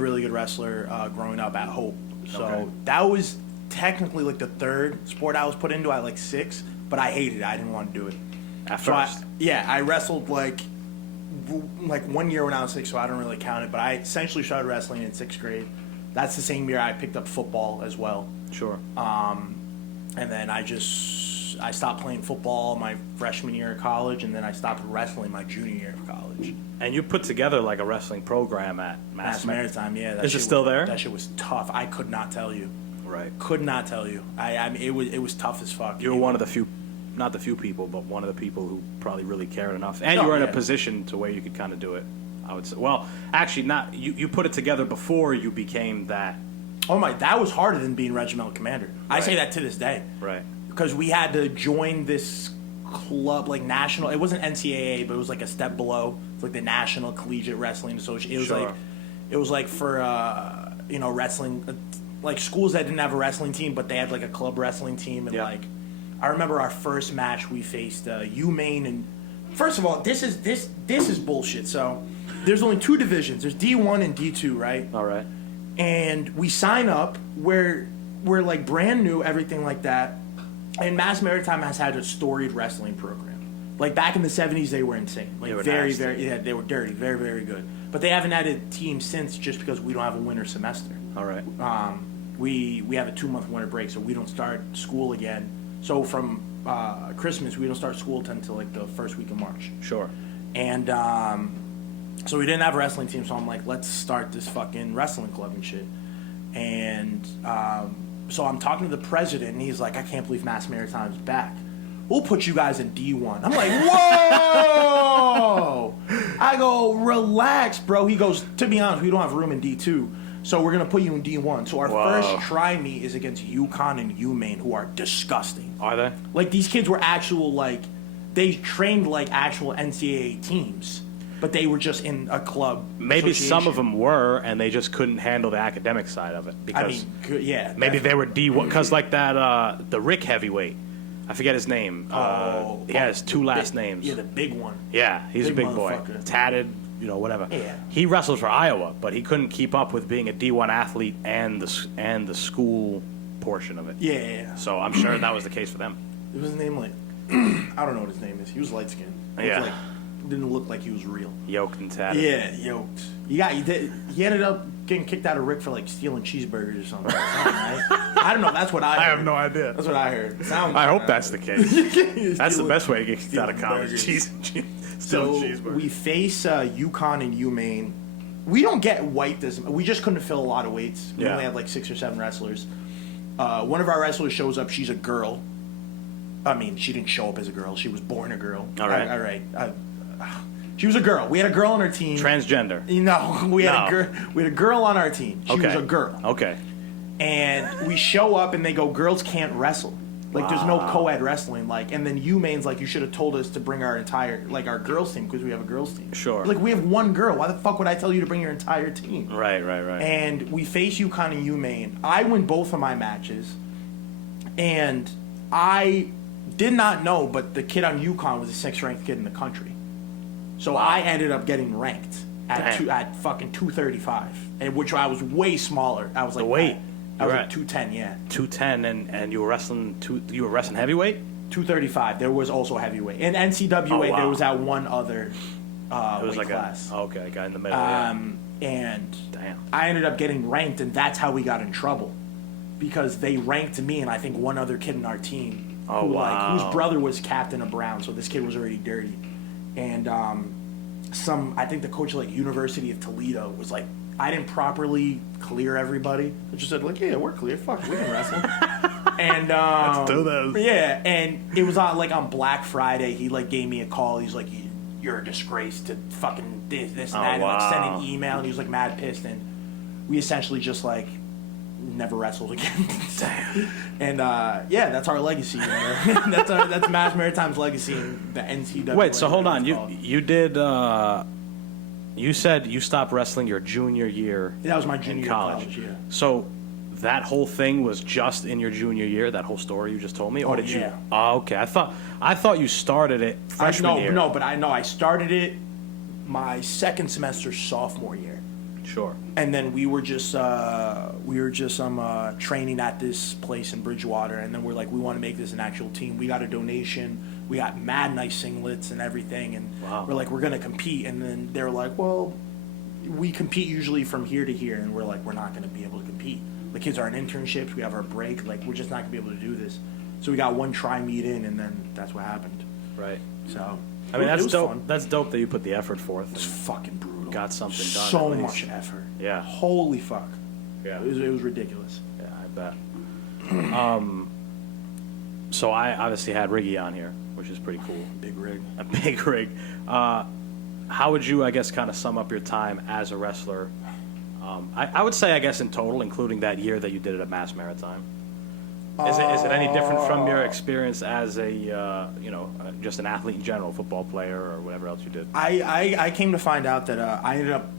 really good wrestler growing up at Hope. So that was technically like the 3rd sport I was put into at like 6, but I hated it. I didn't want to do it. At first? I wrestled like 1 year when I was 6, so I don't really count it. But I essentially started wrestling in 6th grade. That's the same year I picked up football as well. Sure. And then I stopped playing football my freshman year of college, and then I stopped wrestling my junior year of college. And you put together like a wrestling program at Mass Maritime, yeah. Is it still there? That shit was tough. I could not tell you. Right. Could not tell you. I mean, it was tough as fuck. You were one of the few, not the few people, but one of the people who probably really cared enough. And you were in a position to where you could kind of do it, I would say. Well, actually, not. You put it together before you became that. Oh my, that was harder than being regimental commander. Right. I say that to this day. Right. Because we had to join this club, like national. It wasn't NCAA, but it was like a step below. It's like the National Collegiate Wrestling Association. It was like for wrestling like schools that didn't have a wrestling team, but they had like a club wrestling team, and like I remember our first match we faced UMaine, and first of all, this is bullshit. So there's only 2 divisions. There's D1 and D2, right? All right. And we sign up. We're like brand new, everything like that. And Mass Maritime has had a storied wrestling program. Like back in the 70s, they were insane. Like very, they were dirty, very, very good. But they haven't had a team since, just because we don't have a winter semester. All right. We have a 2-month winter break, so we don't start school again. So from Christmas, we don't start school until like the first week of March. Sure. And so we didn't have a wrestling team, so I'm like, let's start this fucking wrestling club and shit. And so I'm talking to the president, and he's like, I can't believe Mass Maritime's back. We'll put you guys in D1. I'm like, whoa! I go, relax, bro. He goes, to be honest, we don't have room in D2, so we're going to put you in D1. So our first try meet is against UConn and UMaine, who are disgusting. Are they? Like, these kids were actual, like, they trained like actual NCAA teams, but they were just in a club. Maybe some of them were, and they just couldn't handle the academic side of it. Because yeah. Maybe they were D1, because like that, the Rick heavyweight, I forget his name. He has 2 last names. Yeah, the big one. Yeah, he's a big boy. Tatted, whatever. Yeah. He wrestled for Iowa, but he couldn't keep up with being a D1 athlete and the school portion of it. Yeah. So I'm sure that was the case for them. It was his name, like, I don't know what his name is. He was light skinned. Yeah. Didn't look like he was real. Yoked and tatted. Yeah, yoked. He ended up getting kicked out of Rick for like stealing cheeseburgers or something. Right? I don't know. That's what I heard. I have no idea. That's what I heard. I hope that's the case. That's the best way to get kicked out of college. So we face UConn and UMaine. We don't get white this. We just couldn't fill a lot of weights. We only had like 6 or 7 wrestlers. One of our wrestlers shows up. She's a girl. I mean, she didn't show up as a girl. She was born a girl. All right. All right. She was a girl. We had a girl on our team. Transgender. No, we had a girl on our team. She was a girl. Okay. And we show up, and they go, girls can't wrestle. Like, there's no co-ed wrestling. Like, and then UMaine's like, you should have told us to bring our entire, like, our girls team, because we have a girls team. Sure. Like, we have 1 girl. Why the fuck would I tell you to bring your entire team? Right. And we face UConn and UMaine. I win both of my matches, and I did not know, but the kid on UConn was the 6th ranked kid in the country. So I ended up getting ranked at fucking 235, and which I was way smaller. I was like, the weight. I was like 210, yeah. 210, and you were wrestling heavyweight? 235. There was also heavyweight. In NCWA, there was that one other it was weight like class. a guy in the middle. And damn. I ended up getting ranked, and that's how we got in trouble, because they ranked me and I think one other kid in our team whose brother was captain of Brown, so this kid was already dirty. And I think the coach of like University of Toledo was like, I didn't properly clear everybody. I just said like, yeah, we're clear. Fuck, we can wrestle. And let's do this. Yeah, and it was on Black Friday. He like gave me a call. He's like, you're a disgrace to fucking this and that. And like sent an email, and he was like mad pissed. And we essentially just like never wrestled again. And that's our legacy. That's Mass Maritime's legacy in the NCAA. Wait, so hold on. You did. You said you stopped wrestling your junior year. That was my junior year of college. Yeah. So that whole thing was just in your junior year. That whole story you just told me, or did you? Oh, okay. I thought you started it freshman year. No, but I started it my second semester sophomore year. Sure. And then we were just training at this place in Bridgewater, and then we're like, we want to make this an actual team. We got a donation. We got mad nice singlets and everything, and we're like, we're gonna compete. And then they're like, well, we compete usually from here to here, and we're like, we're not gonna be able to compete. The kids are in internships. We have our break. Like, we're just not gonna be able to do this. So we got one try meet in, and then that's what happened. Right. So I mean, that's dope. Fun. That's dope that you put the effort forth. It's fucking brutal. Got something done. So much effort. Yeah. Holy fuck. Yeah. It was ridiculous. Yeah, I bet. So I obviously had Riggy on here, which is pretty cool. Big rig. A big rig. How would you, I guess, kind of sum up your time as a wrestler? I would say, I guess, in total, including that year that you did it at Mass Maritime. Is it any different from your experience as a just an athlete in general, football player or whatever else you did? I came to find out that I ended up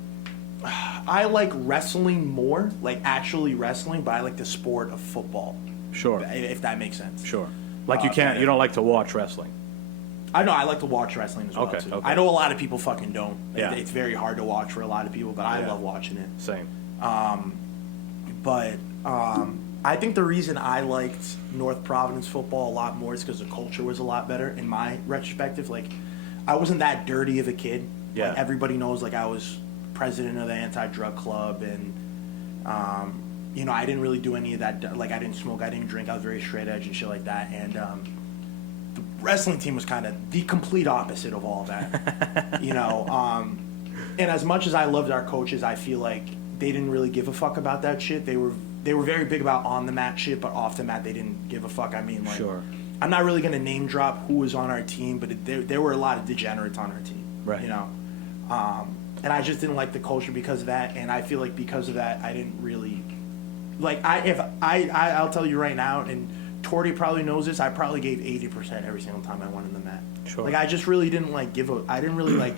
I like wrestling more, like actually wrestling, but I like the sport of football. Sure. If that makes sense. Sure. Like you don't like to watch wrestling. I know I like to watch wrestling as well Okay, too. okay. I know a lot of people fucking don't. Yeah. It's very hard to watch for a lot of people, but I Yeah. love watching it. Same. But I think the reason I liked North Providence football a lot more is because the culture was a lot better in my retrospective. Like, I wasn't that dirty of a kid. Yeah. Like, everybody knows, like, I was president of the anti-drug club, and you know, I didn't really do any of that. Like, I didn't smoke, I didn't drink. I was very straight edge and shit like that. And the wrestling team was kind of the complete opposite of all that. You know, and as much as I loved our coaches, I feel like they didn't really give a fuck about that shit. They were very big about on the mat shit, but off the mat they didn't give a fuck. I mean, like, Sure. I'm not really gonna name drop who was on our team, but there were a lot of degenerates on our team. Right. You know, and I just didn't like the culture because of that, and I feel like because of that, I didn't really like. I'll tell you right now, and Torty probably knows this. I probably gave 80% every single time I went in the mat. Sure. Like, I just really didn't like I didn't really like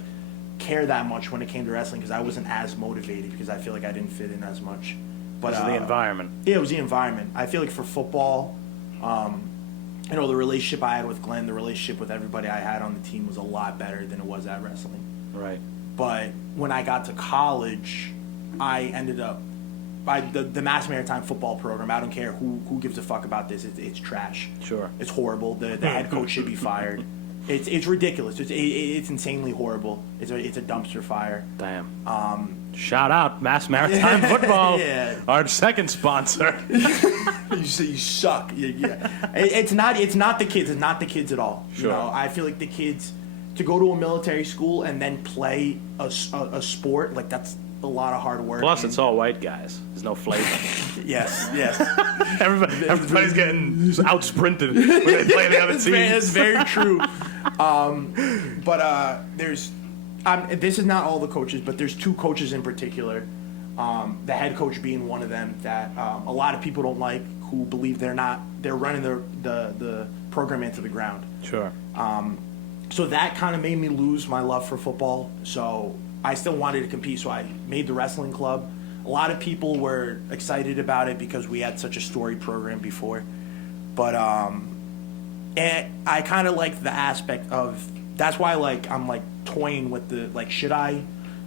care that much when it came to wrestling because I wasn't as motivated because I feel like I didn't fit in as much. But Because of the environment. Yeah, it was the environment. I feel like for football, you know, the relationship I had with Glenn, the relationship with everybody I had on the team was a lot better than it was at wrestling. Right. But when I got to college, I ended up the Mass Maritime football program. I don't care who gives a fuck about this. It's trash. Sure. It's horrible. The head coach should be fired. It's ridiculous. It's insanely horrible. It's a dumpster fire. Damn. Shout out Mass Maritime Football, Yeah. our second sponsor. You say you suck. Yeah. It's not the kids. It's not the kids at all. Sure. You know, I feel like the kids to go to a military school and then play a sport, like, that's a lot of hard work. Plus, it's all white guys. There's no flavor. Yes. Everybody's getting out sprinted when they play the other teams. It's very true. But there's, this is not all the coaches, but there's two coaches in particular. The head coach being one of them that a lot of people don't like, who believe they're running the program into the ground. Sure. So that kind of made me lose my love for football. So I still wanted to compete, so I made the wrestling club. A lot of people were excited about it because we had such a storied program before. But and I kind of like the aspect of, that's why I'm toying with the, like, should I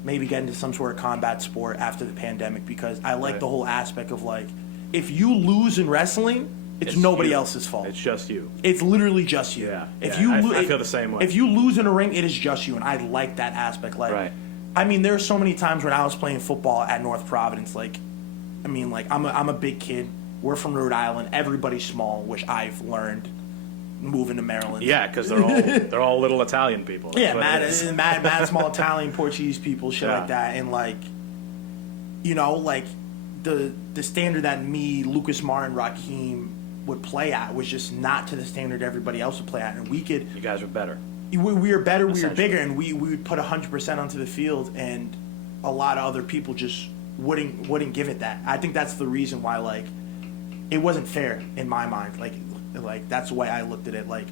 maybe get into some sort of combat sport after the pandemic, because I like Right. the whole aspect of, like, if you lose in wrestling, it's nobody you. else's fault. It's just you. It's literally just you. Yeah. If Yeah, you I feel the same way. If you lose in a ring, it is just you, and I like that aspect. Like, Right. I mean, there are so many times when I was playing football at North Providence. Like, I mean, like, I'm a big kid. We're from Rhode Island. Everybody's small, which I've learned moving to Maryland. Yeah, because they're all little Italian people. That's Yeah, what it is. mad small Italian, Portuguese people, shit Yeah. like that, and, like, you know, like, the standard that me, Lucas Martin, Raheem would play at was just not to the standard everybody else would play at, and we could. You guys were better. We were better, we were Essentially. bigger, and we would put 100% onto the field, and a lot of other people just wouldn't give it that. I think that's the reason why, like, it wasn't fair in my mind. Like that's the way I looked at it. Like,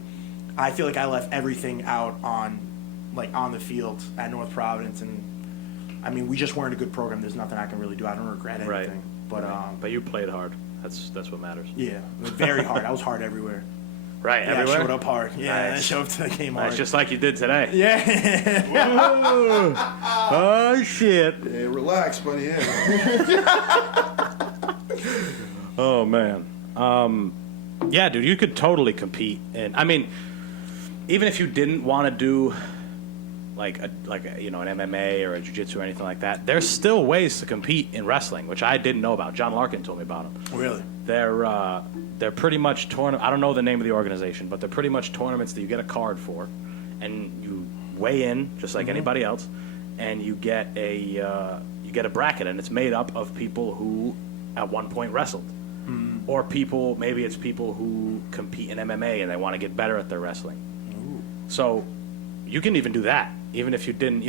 I feel like I left everything out on the field at North Providence, and I mean, we just weren't a good program. There's nothing I can really do. I don't regret anything. Right. But But you played hard. That's what matters. yeah, very hard. I was hard everywhere. Right. Yeah, Everywhere. I showed up hard. Yeah, Nice. I showed up to the game hard. Nice, just like you did today. Yeah. Oh shit. Hey, relax, buddy. Yeah. Oh man. Yeah, dude, you could totally compete, and I mean, even if you didn't want to do like an MMA or a jiu-jitsu or anything like that, there's still ways to compete in wrestling, which I didn't know about. John Larkin told me about them. Really? They're pretty much I don't know the name of the organization, but they're pretty much tournaments that you get a card for, and you weigh in just like anybody else, and you get a bracket, and it's made up of people who at one point wrestled, or maybe it's people who compete in MMA and they want to get better at their wrestling. Ooh. So you can even do that, even if you didn't.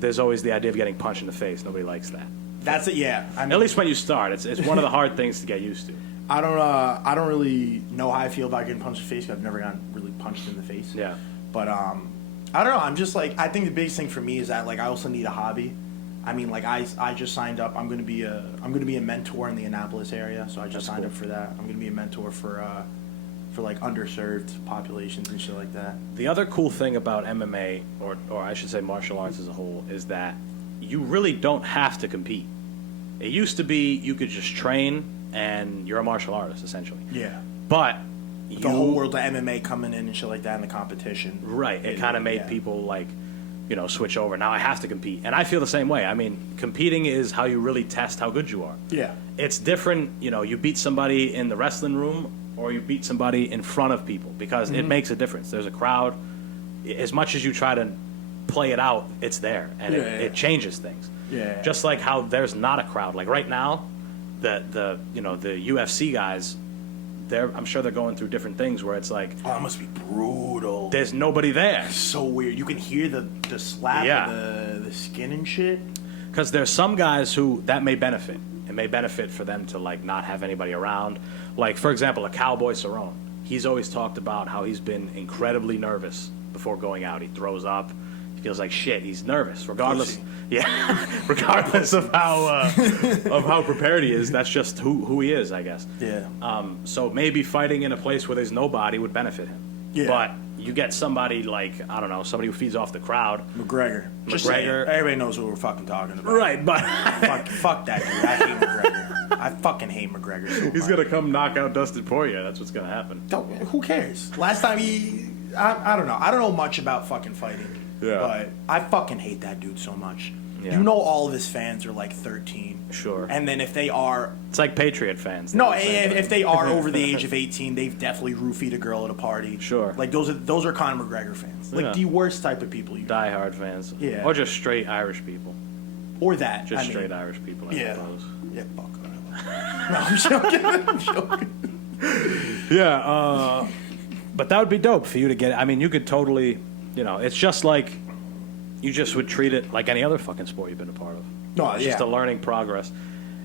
There's always the idea of getting punched in the face. Nobody likes that. That's it. Yeah. I mean, At least when you start, it's one of the hard things to get used to. I don't really know how I feel about getting punched in the face. 'Cause I've never gotten really punched in the face. Yeah. But I don't know. I'm just like, I think the biggest thing for me is that, like, I also need a hobby. I mean, like I just signed up. I'm gonna be a mentor in the Annapolis area, so I just signed up for that. I'm gonna be a mentor for like underserved populations and shit like that. The other cool thing about MMA, or I should say martial arts as a whole, is that you really don't have to compete. It used to be you could just train and you're a martial artist, essentially. Yeah. But The whole world of MMA coming in and shit like that in the competition. Right. It kind of made people like, switch over. Now I have to compete. And I feel the same way. I mean, competing is how you really test how good you are. Yeah. It's different, you beat somebody in the wrestling room or you beat somebody in front of people because it makes a difference. There's a crowd. As much as you try to play it out, it's there. And it changes things. Yeah. Just like how there's not a crowd. Like right now, the UFC guys, I'm sure they're going through different things where it's like, oh, it must be brutal. There's nobody there. So weird. You can hear the slap of the skin and shit. Because there's some guys who that may benefit. It may benefit for them to like not have anybody around. Like for example, a Cowboy Cerrone. He's always talked about how he's been incredibly nervous before going out. He throws up. He feels like shit. He's nervous, regardless. Regardless of how prepared he is. That's just who he is, I guess. Yeah. So maybe fighting in a place where there's nobody would benefit him. Yeah. But you get somebody like, I don't know, somebody who feeds off the crowd. McGregor. Just McGregor. Everybody knows who we're fucking talking about. Right, but fuck that dude. I hate McGregor. I fucking hate McGregor so much. He's gonna come knock out Dustin Poirier. That's what's gonna happen. Who cares? Last time I don't know. I don't know much about fucking fighting. Yeah. But I fucking hate that dude so much. Yeah. You know all of his fans are like 13. Sure. And then if they are... It's like Patriot fans. No, if they are over the age of 18, they've definitely roofied a girl at a party. Sure. Like, those are Conor McGregor fans. Like, the worst type of people you Die hard fans. Yeah. Or just straight Irish people. Or that. Just straight Irish people, I suppose. Yeah, fuck no, I'm joking. I'm joking. Yeah, but that would be dope for you to get. I mean, you could totally, it's just like you just would treat it like any other fucking sport you've been a part of. No, It's just a learning progress.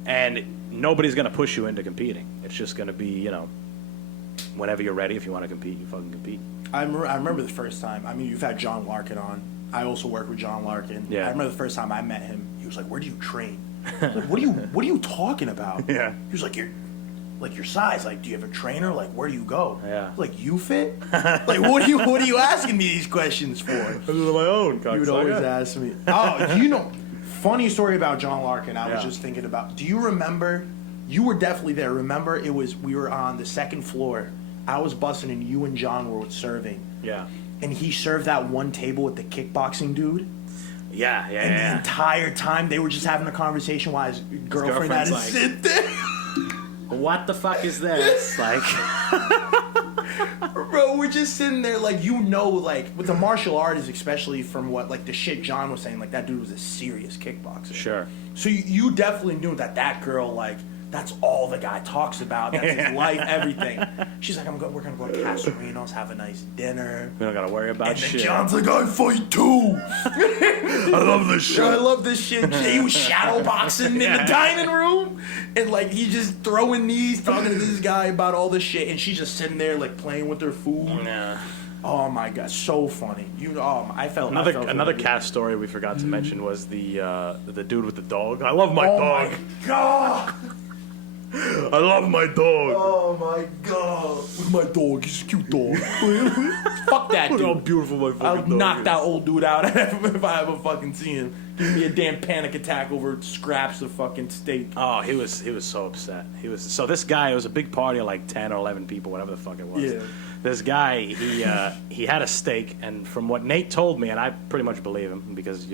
And nobody's going to push you into competing. It's just going to be, whenever you're ready, if you want to compete, you fucking compete. I remember the first time. I mean, you've had John Larkin on. I also work with John Larkin. Yeah. I remember the first time I met him. He was like, "Where do you train?" Like, what are you talking about? Yeah. He was like, "You're like your size. Like, do you have a trainer? Like, where do you go?" Yeah. Like, you fit? Like, what are you asking me these questions for? I do my own. You would always ask me. Oh, funny story about John Larkin. I was just thinking about. Do you remember? You were definitely there. Remember, we were on the second floor. I was bussing and you and John were serving. Yeah. And he served that one table with the kickboxing dude. Yeah. And the entire time they were just having a conversation while his girlfriend had to sit there. What the fuck is this? Like, bro, we're just sitting there like, like with the martial artists, especially from what like the shit John was saying, like that dude was a serious kickboxer. Sure. So you definitely knew that girl, like, that's all the guy talks about. That's his life, everything. She's like, we're gonna go to Casarinos, have a nice dinner. We don't gotta worry about And then shit. John's like, I fight too. I love this shit. I love this shit. He was shadow boxing in the dining room, and like he's just throwing knees, talking to this guy about all this shit, and she's just sitting there like playing with her food. Yeah. Oh my god, so funny. I felt Another cat story we forgot to mention was the dude with the dog. I love my dog. My god. I love my dog. Oh my god. With my dog, he's a cute dog. Fuck that Look how dude. beautiful my fucking I'll dog knock is. that old dude out if I ever fucking see him. Give me a damn panic attack over scraps of fucking steak. Oh, he was so upset. So this guy, it was a big party of like 10 or 11 people, whatever the fuck it was. Yeah. This guy, he had a steak, and from what Nate told me, and I pretty much believe him because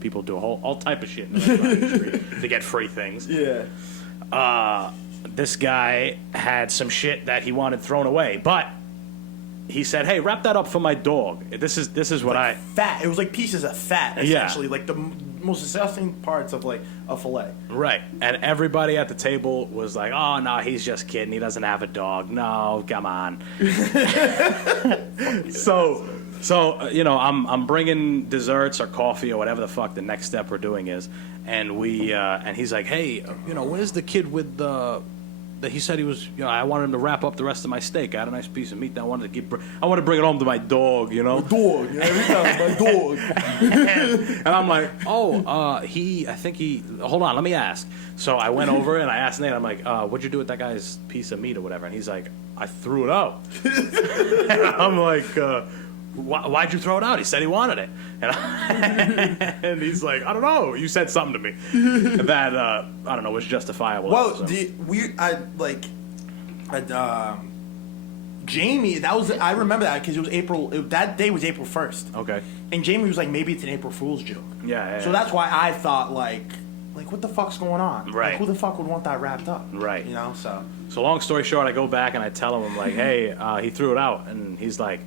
people do all type of shit in the restaurant industry to get free things. Yeah. This guy had some shit that he wanted thrown away, but he said, "Hey, wrap that up for my dog." This is what Like fat. It was like pieces of fat, essentially. Yeah. Like the most disgusting parts of like a fillet. Right, and everybody at the table was like, "Oh no, he's just kidding. He doesn't have a dog. No, come on." So I'm bringing desserts or coffee or whatever the fuck the next step we're doing is, and and he's like, "Hey, where's the kid with the he said he was, I wanted him to wrap up the rest of my steak. I had a nice piece of meat that I wanted to bring it home to my dog, My dog, every time, my dog. and I'm like, hold on, let me ask. So I went over and I asked Nate, I'm like, what'd you do with that guy's piece of meat or whatever? And he's like, I threw it out. And I'm like, why'd you throw it out? He said he wanted it. And he's like, I don't know. You said something to me that, I don't know, was justifiable. Well, so. Jamie, I remember that because it was that day was April 1st. Okay. And Jamie was like, maybe it's an April Fool's joke. Yeah. So that's why I thought, like, what the fuck's going on? Right. Like, who the fuck would want that wrapped up? Right. So long story short, I go back and I tell him, I'm like, hey, he threw it out. And he's like,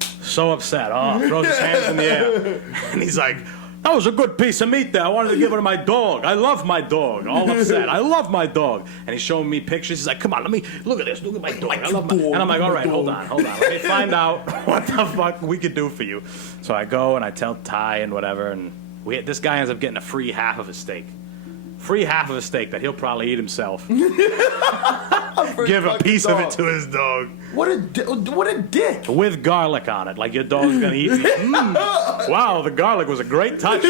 so upset. Throws his hands in the air. And he's like, that was a good piece of meat there. I wanted to give it to my dog. I love my dog. All upset. I love my dog. And he's showing me pictures. He's like, come on, look at this. Look at my dog. I love my dog. And I'm like, all right, hold on. Let me find out what the fuck we could do for you. So I go and I tell Ty and whatever. And this guy ends up getting a free half of a steak. Free half of a steak that he'll probably eat himself. Give a piece of it to his dog. What a dick. With garlic on it. Like your dog's going to eat it. Wow, the garlic was a great touch,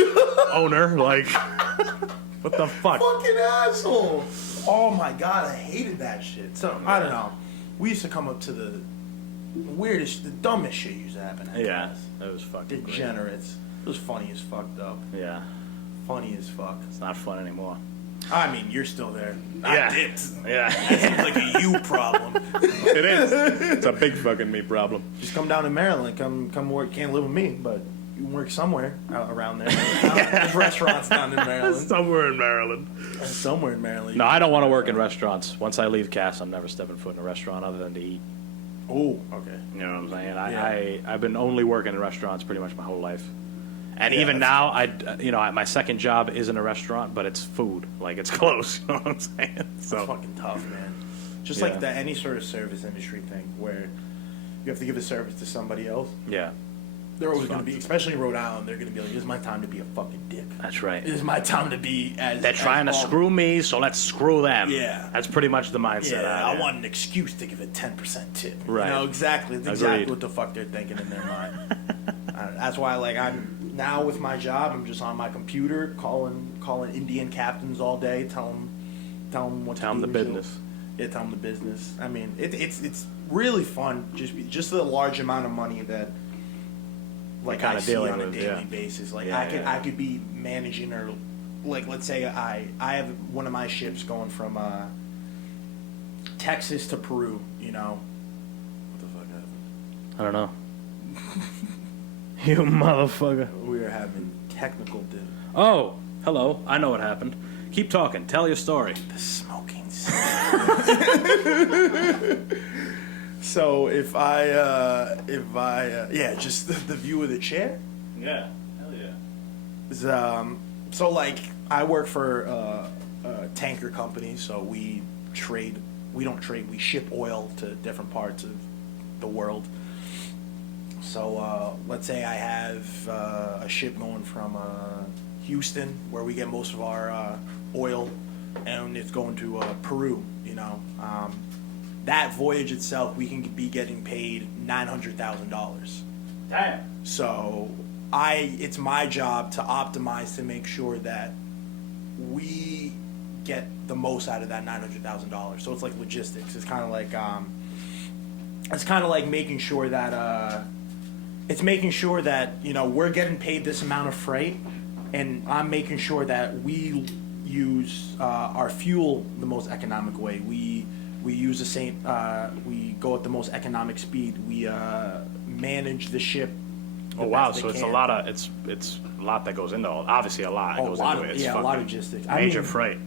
owner. Like, what the fuck? Fucking asshole. Oh my God, I hated that shit. So, I don't know. We used to come up to the weirdest, the dumbest shit used to happen. Yeah, that was fucking degenerates. It was funny as fuck, though. Yeah. Funny as fuck. It's not fun anymore. I mean, you're still there. Yeah. I dipped. Yeah. That seems like a you problem. It is. It's a big fucking me problem. Just come down to Maryland. Come work. Can't live with me, but you can work somewhere around there. There's restaurants down in Maryland. Somewhere in Maryland. Somewhere in Maryland. No, I don't want to work in restaurants. Once I leave Cass, I'm never stepping foot in a restaurant other than to eat. Oh, okay. You know what I'm saying? Yeah. I've been only working in restaurants pretty much my whole life. And Yeah, even now, my second job isn't a restaurant, but it's food. Like, it's close. You know what I'm saying? So It's fucking tough, man. Just Yeah. like any sort of service industry thing where you have to give a service to somebody else. yeah, They're always going to be, especially in Rhode Island, they're going to be like, this is my time to be a fucking dick. that's right. This is my time to be as... They're trying to as screw me, so let's screw them. Yeah. That's pretty much the mindset. Yeah, I want an excuse to give a 10% tip. Right. You know, exactly. That's Agreed. exactly what the fuck they're thinking in their mind. That's why, like, I'm now with my job, I'm just on my computer calling Indian captains all day, tell them what to do. Tell them the business. Yeah, tell them the business. I mean, it's really fun. Just the large amount of money that, like, Kinda I see dealing on a with, daily yeah. basis. Like, Yeah, I could be managing, or like, let's say I have one of my ships going from Texas to Peru. You know, what the fuck happened? I don't know. You motherfucker. We were having technical Oh, hello. I know what happened. Keep talking. Tell your story. the smoking. So if I just the view of the chair. Yeah. Hell yeah. Is, so like I work for a tanker company, so we don't trade, we ship oil to different parts of the world. So let's say I have a ship going from Houston, where we get most of our oil, and it's going to Peru, you know. That voyage itself, we can be getting paid $900,000. Damn. So it's my job to optimize to make sure that we get the most out of that $900,000. So it's like logistics. It's kind of like making sure that you know, we're getting paid this amount of freight, and I'm making sure that we use our fuel the most economic way. We use the same. We go at the most economic speed. We manage the ship. Oh wow! So it's a lot of it's a lot that goes into all. Obviously, a lot goes into it. It's a lot of logistics. Major freight.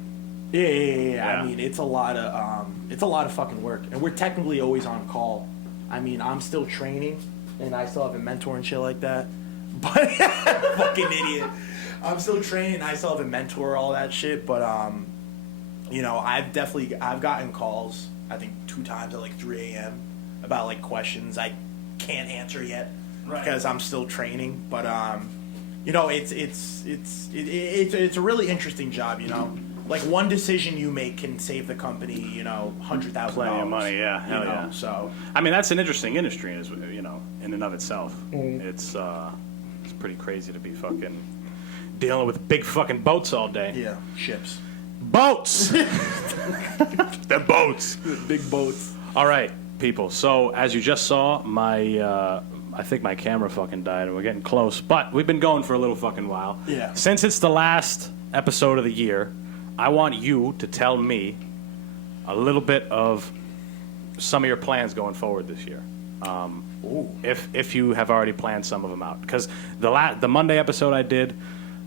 Yeah. I mean, it's a lot of fucking work, and we're technically always on call. I mean, I'm still training, and I still have a mentor and shit like that. But fucking idiot. I'm still training. I still have a mentor, all that shit. But you know, I've gotten calls, I think 2 times at like 3 a.m. about like questions I can't answer yet because I'm still training. But you know, it's a really interesting job. You know, like one decision you make can save the company, $100,000. Plenty of money, yeah, hell yeah. So I mean, that's an interesting industry, in and of itself. Mm-hmm. It's pretty crazy to be fucking dealing with big fucking boats all day. yeah, ships, Boats. The boats. big boats. All right, people. So as you just saw, I think my camera fucking died, and we're getting close. But we've been going for a little fucking while. Yeah. Since it's the last episode of the year, I want you to tell me a little bit of some of your plans going forward this year. If you have already planned some of them out, because the Monday episode I did,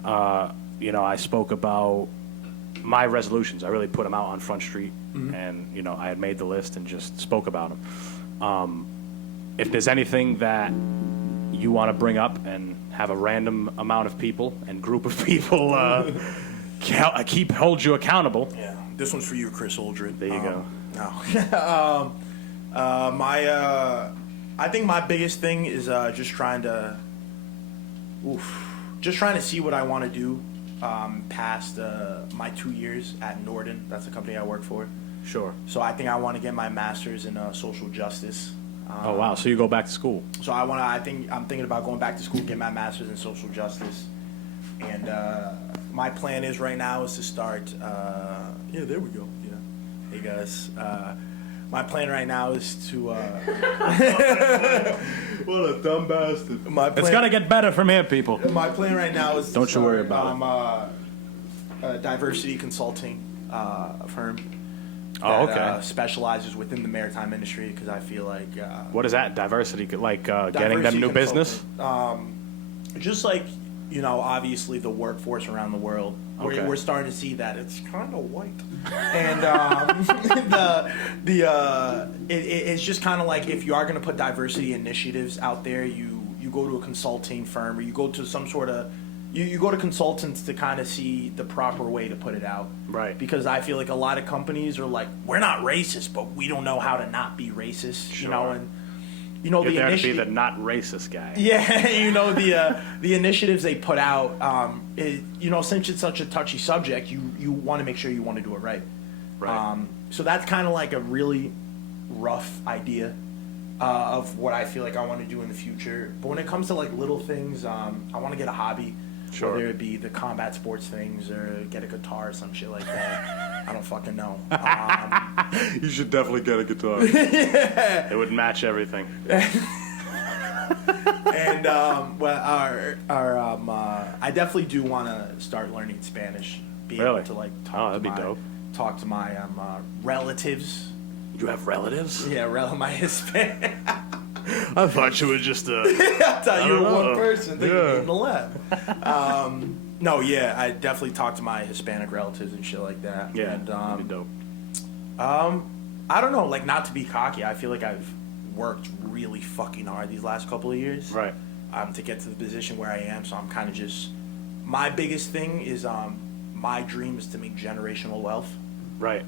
I spoke about my resolutions. I really put them out on Front Street, and I had made the list and just spoke about them. If there's anything that you want to bring up and have a random amount of people and group of people hold you accountable. Yeah, this one's for you, Chris Aldred. There you go. No. I think my biggest thing is just trying to see what I want to do past my 2 years at Norden. That's the company I work for. Sure. So I think I want to get my master's in social justice. Oh wow! So you go back to school? So I'm thinking about going back to school, get my master's in social justice, and my plan is right now is to start. Yeah, there we go. Yeah, hey guys. My plan right now is to. What a dumb bastard. It's gonna get better from here, people. My plan right now is. Don't to you worry start, about a diversity consulting firm. Oh, That, okay. specializes within the maritime industry because I feel like. What is that? Diversity, like getting them diversity new business? Just like obviously the workforce around the world, Okay. we're starting to see that it's kind of white, and it's just kind of like if you are going to put diversity initiatives out there, you go to a consulting firm or you go to some sort of you go to consultants to kind of see the proper way to put it out, Right. Because I feel like a lot of companies are like, we're not racist, but we don't know how to not be racist, Sure. and You're the there to be initiative. the not racist guy. Yeah, the initiatives they put out, since it's such a touchy subject, you want to make sure you want to do it right. Right. So that's kind of like a really rough idea of what I feel like I want to do in the future. But when it comes to like little things, I want to get a hobby, Sure. whether it be the combat sports things or get a guitar or some shit like that. I don't fucking know. You should definitely get a guitar. It would match everything. And I definitely do want to start learning Spanish. Be Really? able to like that'd be dope. talk to my relatives. You have relatives? Yeah, my Hispanic. I thought you were just a. I thought you were don't know. one person. Think Yeah. you in the lab. No, yeah, I definitely talk to my Hispanic relatives and shit like that. Yeah, And that'd be dope. I don't know, like not to be cocky. I feel like I've worked really fucking hard these last couple of years. Right. To get to the position where I am. So I'm kind of just. My biggest thing is my dream is to make generational wealth. Right.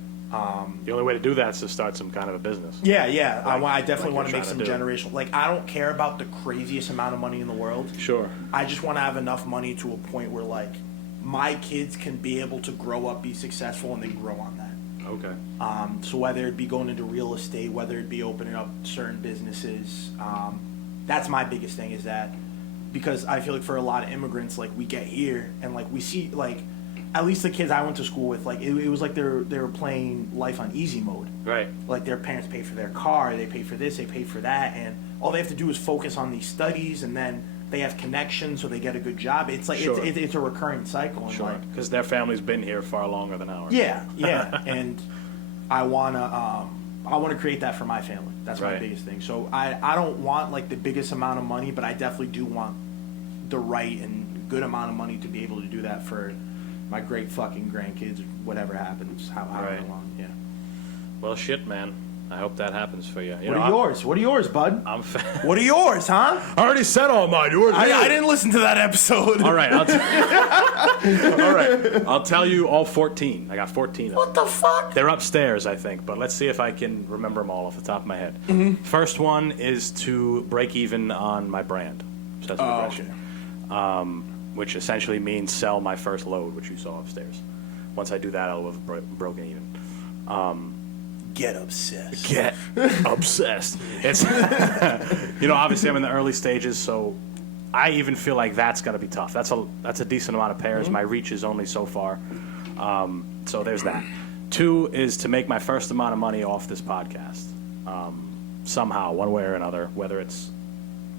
The only way to do that is to start some kind of a business. Yeah. Like- I definitely like want to you're make some trying to generational. Like I don't care about the craziest amount of money in the world. Sure. I just want to have enough money to a point where like my kids can be able to grow up, be successful, and then grow on that. Okay. So whether it be going into real estate, whether it be opening up certain businesses, that's my biggest thing is that because I feel like for a lot of immigrants, like we get here and like we see like at least the kids I went to school with, like it was like they were playing life on easy mode. Right. Like their parents pay for their car, they pay for this, they pay for that, and all they have to do is focus on these studies, and then they have connections, so they get a good job. It's like Sure. it's a recurring cycle. And Sure. like, Because their family's been here far longer than ours. yeah, and I wanna create that for my family. That's my Right. biggest thing. So I don't want like the biggest amount of money, but I definitely do want the right and good amount of money to be able to do that for my great fucking grandkids, whatever happens, however Right. long. Yeah. Well, shit, man. I hope that happens for you. What are yours? What are yours, bud? I'm What are yours, huh? I already said all mine. Yours. I didn't listen to that episode. All right. I'll tell you all 14. I got 14 of them. What the fuck? They're upstairs, I think, but let's see if I can remember them all off the top of my head. First one is to break even on my brand, Obsessive Aggression, which essentially means sell my first load, which you saw upstairs. once I do that, I'll have broken even. Get obsessed. Get obsessed. It's obviously I'm in the early stages, so I even feel like that's got to be tough. That's a decent amount of pairs. My reach is only so far. So there's that. 2 is to make my first amount of money off this podcast. Somehow, one way or another, whether it's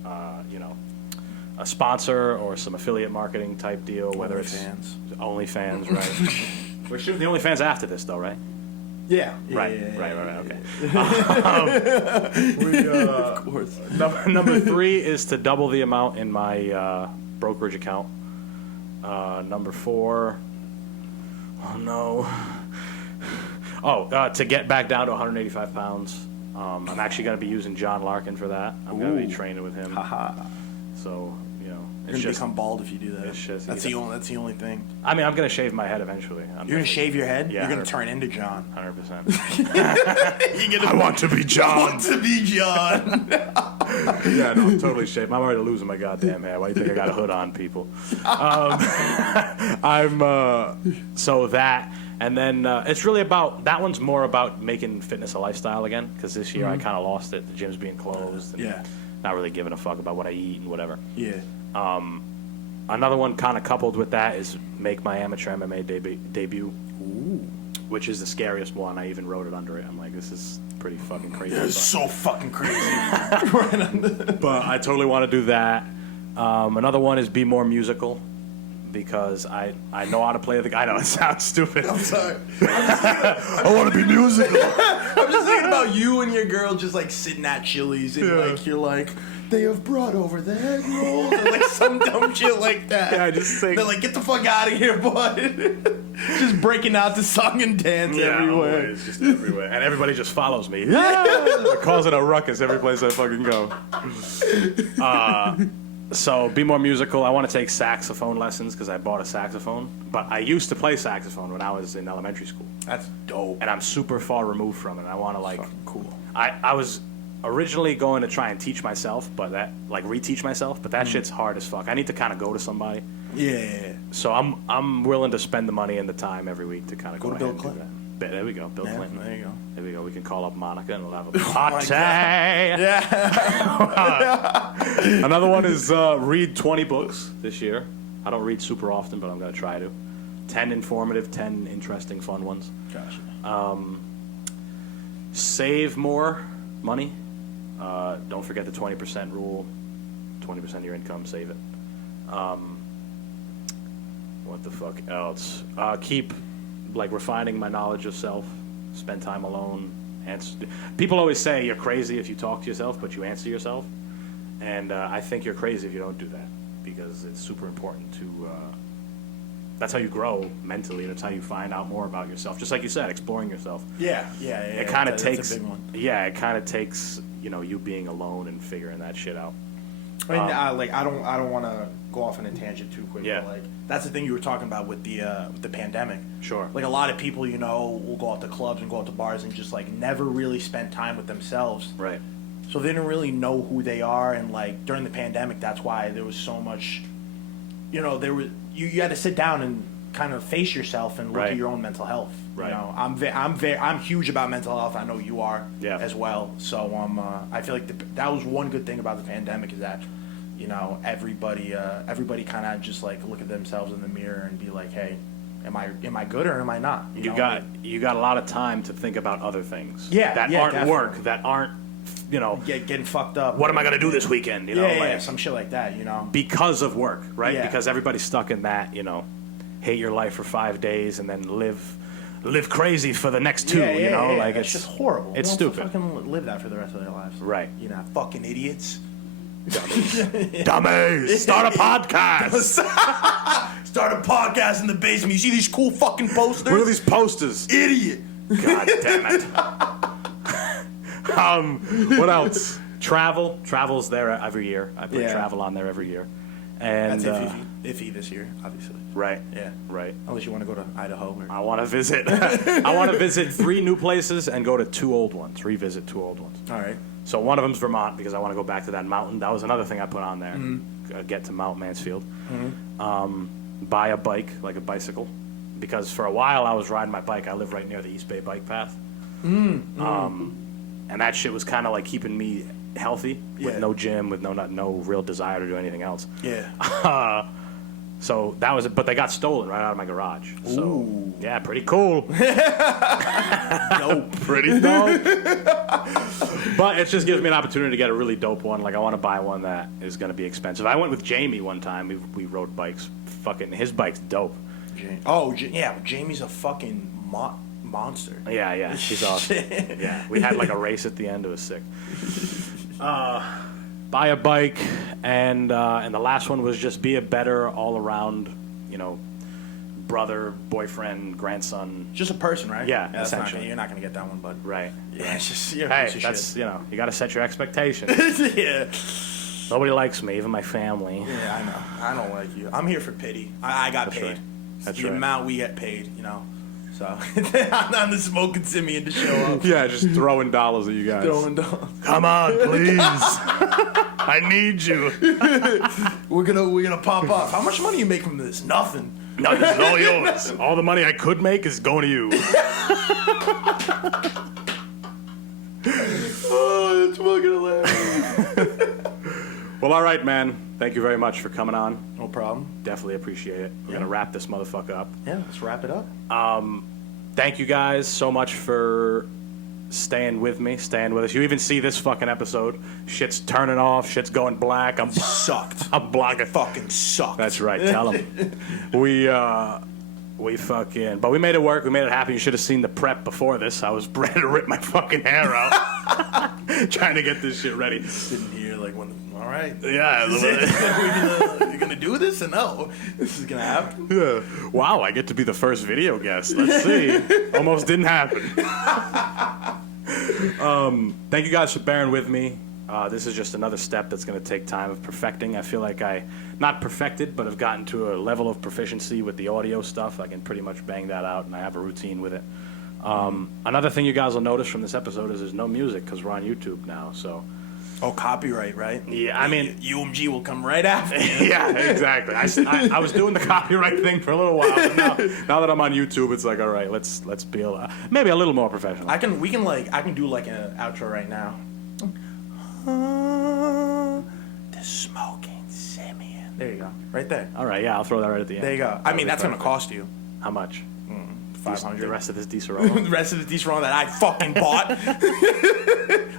a sponsor or some affiliate marketing type deal, whether it's OnlyFans, right? We're shooting the OnlyFans after this, though, right? Yeah. Right. Okay. Of course. Number 3 is to double the amount in my brokerage account. Number 4. Oh no. To get back down to 185 pounds. I'm actually going to be using John Larkin for that. I'm going to be training with him. So, you're going to become bald if you do that. It's just, that's the only thing. I mean, I'm going to shave my head eventually. You're going to shave your head? Yeah, you're going to turn into John. 100%. I want to be John. I want to be John. Yeah, no, I'm totally shaved. I'm already losing my goddamn hair. Why do you think I got a hood on, people? So that, and then it's really that one's more about making fitness a lifestyle again, because this year I kind of lost it. The gym's being closed. And not really giving a fuck about what I eat and whatever. Yeah. Another one kind of coupled with that is make my amateur MMA debut. Ooh. Which is the scariest one. I even wrote it under it. I'm like, this is pretty fucking crazy. It's so fucking crazy. But I totally want to do that. Another one is be more musical, because I know how to play the... I know, it sounds stupid. I'm sorry. I want to be musical. I'm just thinking about you and your girl just like sitting at Chili's and like you're like, they have brought over the egg rolls or like some dumb shit like that. Yeah, I just think... They're like, get the fuck out of here, bud. Just breaking out the song and dance everywhere. It's just everywhere. And everybody just follows me. They're causing a ruckus every place I fucking go. So be more musical. I want to take saxophone lessons because I bought a saxophone. But I used to play saxophone when I was in elementary school. That's dope. And I'm super far removed from it. I want to fucking cool. I was originally going to try and teach myself, but reteach myself, but that shit's hard as fuck. I need to kind of go to somebody. Yeah. So I'm willing to spend the money and the time every week to kind of go to ahead Bill and Clinton. do that. There we go, Bill Clinton. There you go. There we go. We can call up Monica and we'll have a party. Yeah. Another one is read 20 books this year. I don't read super often, but I'm going to try to. 10 informative, 10 interesting, fun ones. Gotcha. Save more money. Don't forget the 20% rule. 20% of your income, save it. What the fuck else? Keep refining my knowledge of self. Spend time alone. People always say you're crazy if you talk to yourself, but you answer yourself. And I think you're crazy if you don't do that, because it's super important to... that's how you grow mentally. That's how you find out more about yourself. Just like you said, exploring yourself. Yeah. It kind of takes... That's a big one. Yeah, it kind of takes, you being alone and figuring that shit out. I mean, I don't want to go off on a tangent too quick. Yeah. But that's the thing you were talking about with the pandemic. Sure. Like a lot of people, will go out to clubs and go out to bars and just never really spend time with themselves. Right. So they didn't really know who they are, and during the pandemic, that's why there was so much. You had to sit down and kind of face yourself and look at your own mental health. Right. I'm huge about mental health. I know you are as well. So I feel like that was one good thing about the pandemic is that everybody kind of just look at themselves in the mirror and be like, hey, am I good or am I not? You got a lot of time to think about other things. That aren't definitely. work. That aren't getting fucked up. What am I gonna do this weekend? Some shit like that. Because of work, right? Yeah. Because everybody's stuck in that. Hate your life for 5 days and then live crazy for the next 2. It's just horrible. It's stupid. Fucking live that for the rest of their lives. Right. Fucking idiots. Dummies. Start a podcast. Start a podcast in the basement. You see these cool fucking posters? Look at these posters. Idiot. God damn it. What else? Travel. Travel's there every year. I put travel on there every year. And that's iffy this year, obviously. Right. Yeah. Right. Unless you want to go to Idaho. I want to visit. I want to visit 3 new places and go to 2 old ones. Revisit 2 old ones. All right. So one of them's Vermont because I want to go back to that mountain. That was another thing I put on there. Get to Mount Mansfield. Buy a bike, like a bicycle. because for a while I was riding my bike. I live right near the East Bay Bike Path. And that shit was kind of like keeping me healthy with no gym, with no real desire to do anything else. Yeah. So that was it. But they got stolen right out of my garage. So, Ooh. yeah, pretty cool. Dope. Pretty dope. But it just gives me an opportunity to get a really dope one. Like, I want to buy one that is going to be expensive. I went with Jamie one time. We rode bikes. Fucking, his bike's dope. Yeah, Jamie's a fucking monster. Yeah, she's awesome. Yeah, we had like a race at the end. It was sick. Buy a bike, and the last one was just be a better all-around, brother, boyfriend, grandson. Just a person, right? Yeah, that's essentially. you're not gonna get that one, bud. Right. Yeah, it's just you're a Hey, piece of that's shit. you got to set your expectations. Yeah. Nobody likes me, even my family. Yeah, I know. I don't like you. I'm here for pity. I got That's paid. right. That's the right. amount we get paid, So I'm the smoking Simian to show up. Yeah, just throwing dollars at you guys. Throwing down. Come on, please. I need you. We're gonna pop off. How much money you make from this? Nothing. No, this is all yours. All the money I could make is going to you. Oh, it's fucking hilarious. Well, all right, man. Thank you very much for coming on. No problem. Definitely appreciate it. We're going to wrap this motherfucker up. Yeah, let's wrap it up. Thank you guys so much for staying with us. You even see this fucking episode. Shit's turning off. Shit's going black. I'm Sucked. I'm blocking. Fucking sucked. That's right. Tell them. We fucking, but we made it work. We made it happen. You should have seen the prep before this. I was ready to rip my fucking hair out, trying to get this shit ready. Sitting here like, all right. Yeah. You're gonna do this? And no, this is gonna happen. Yeah. Wow, I get to be the first video guest. Let's see. Almost didn't happen. Thank you guys for bearing with me. This is just another step that's going to take time of perfecting. I feel like not perfected, but have gotten to a level of proficiency with the audio stuff. I can pretty much bang that out, and I have a routine with it. Another thing you guys will notice from this episode is there's no music because we're on YouTube now, so... Oh, copyright, right? Yeah, I mean... UMG will come right after you. Yeah, exactly. I was doing the copyright thing for a little while, but now that I'm on YouTube, it's like, all right, let's be maybe a little more professional. I can do like an outro right now. The smoking Simian. There you go. Right there. All right, yeah, I'll throw that right at the end. There you go. I mean, that's gonna cost you How much? 500. The rest of this Disaronno? The rest of the Disaronno that I fucking bought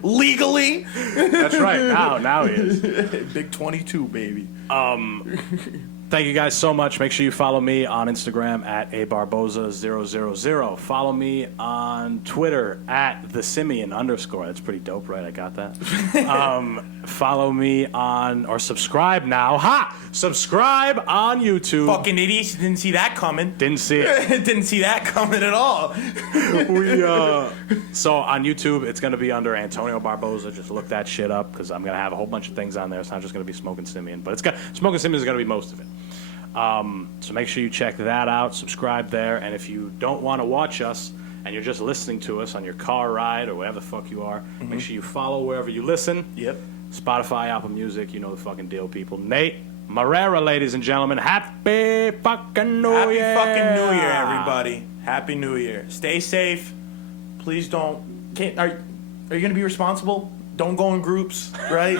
legally. That's right. Now he is. Big 22, baby. Thank you guys so much. Make sure you follow me on Instagram at abarboza000. Follow me on Twitter at @thesimian_. That's pretty dope, right? I got that. Follow me or subscribe now. Subscribe on YouTube. Fucking idiots. Didn't see that coming. Didn't see it. Didn't see that coming at all. So on YouTube, it's going to be under Antonio Barboza. Just look that shit up because I'm going to have a whole bunch of things on there. It's not just going to be Smoking Simian, but Smoking Simian is going to be most of it. So make sure you check that out, subscribe there, and if you don't want to watch us and you're just listening to us on your car ride or whatever the fuck you are, make sure you follow wherever you listen. Yep. Spotify, Apple Music, you know the fucking deal, people. Nate Marrera, ladies and gentlemen, happy fucking New Year! Happy fucking New Year, everybody. Happy New Year. Stay safe. Please don't. Are you going to be responsible? Don't go in groups, right?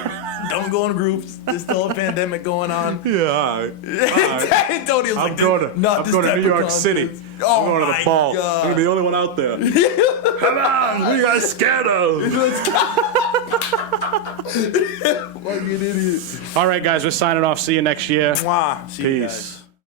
Don't go in groups. There's still a pandemic going on. Yeah, all right. Tony was I'm going to New York City. Oh, I'm going to the ball. God. I'm going to be the only one out there. Come on, what are you guys scared of? Fucking idiot. All right, guys, we're signing off. See you next year. Mwah. See you guys. Peace.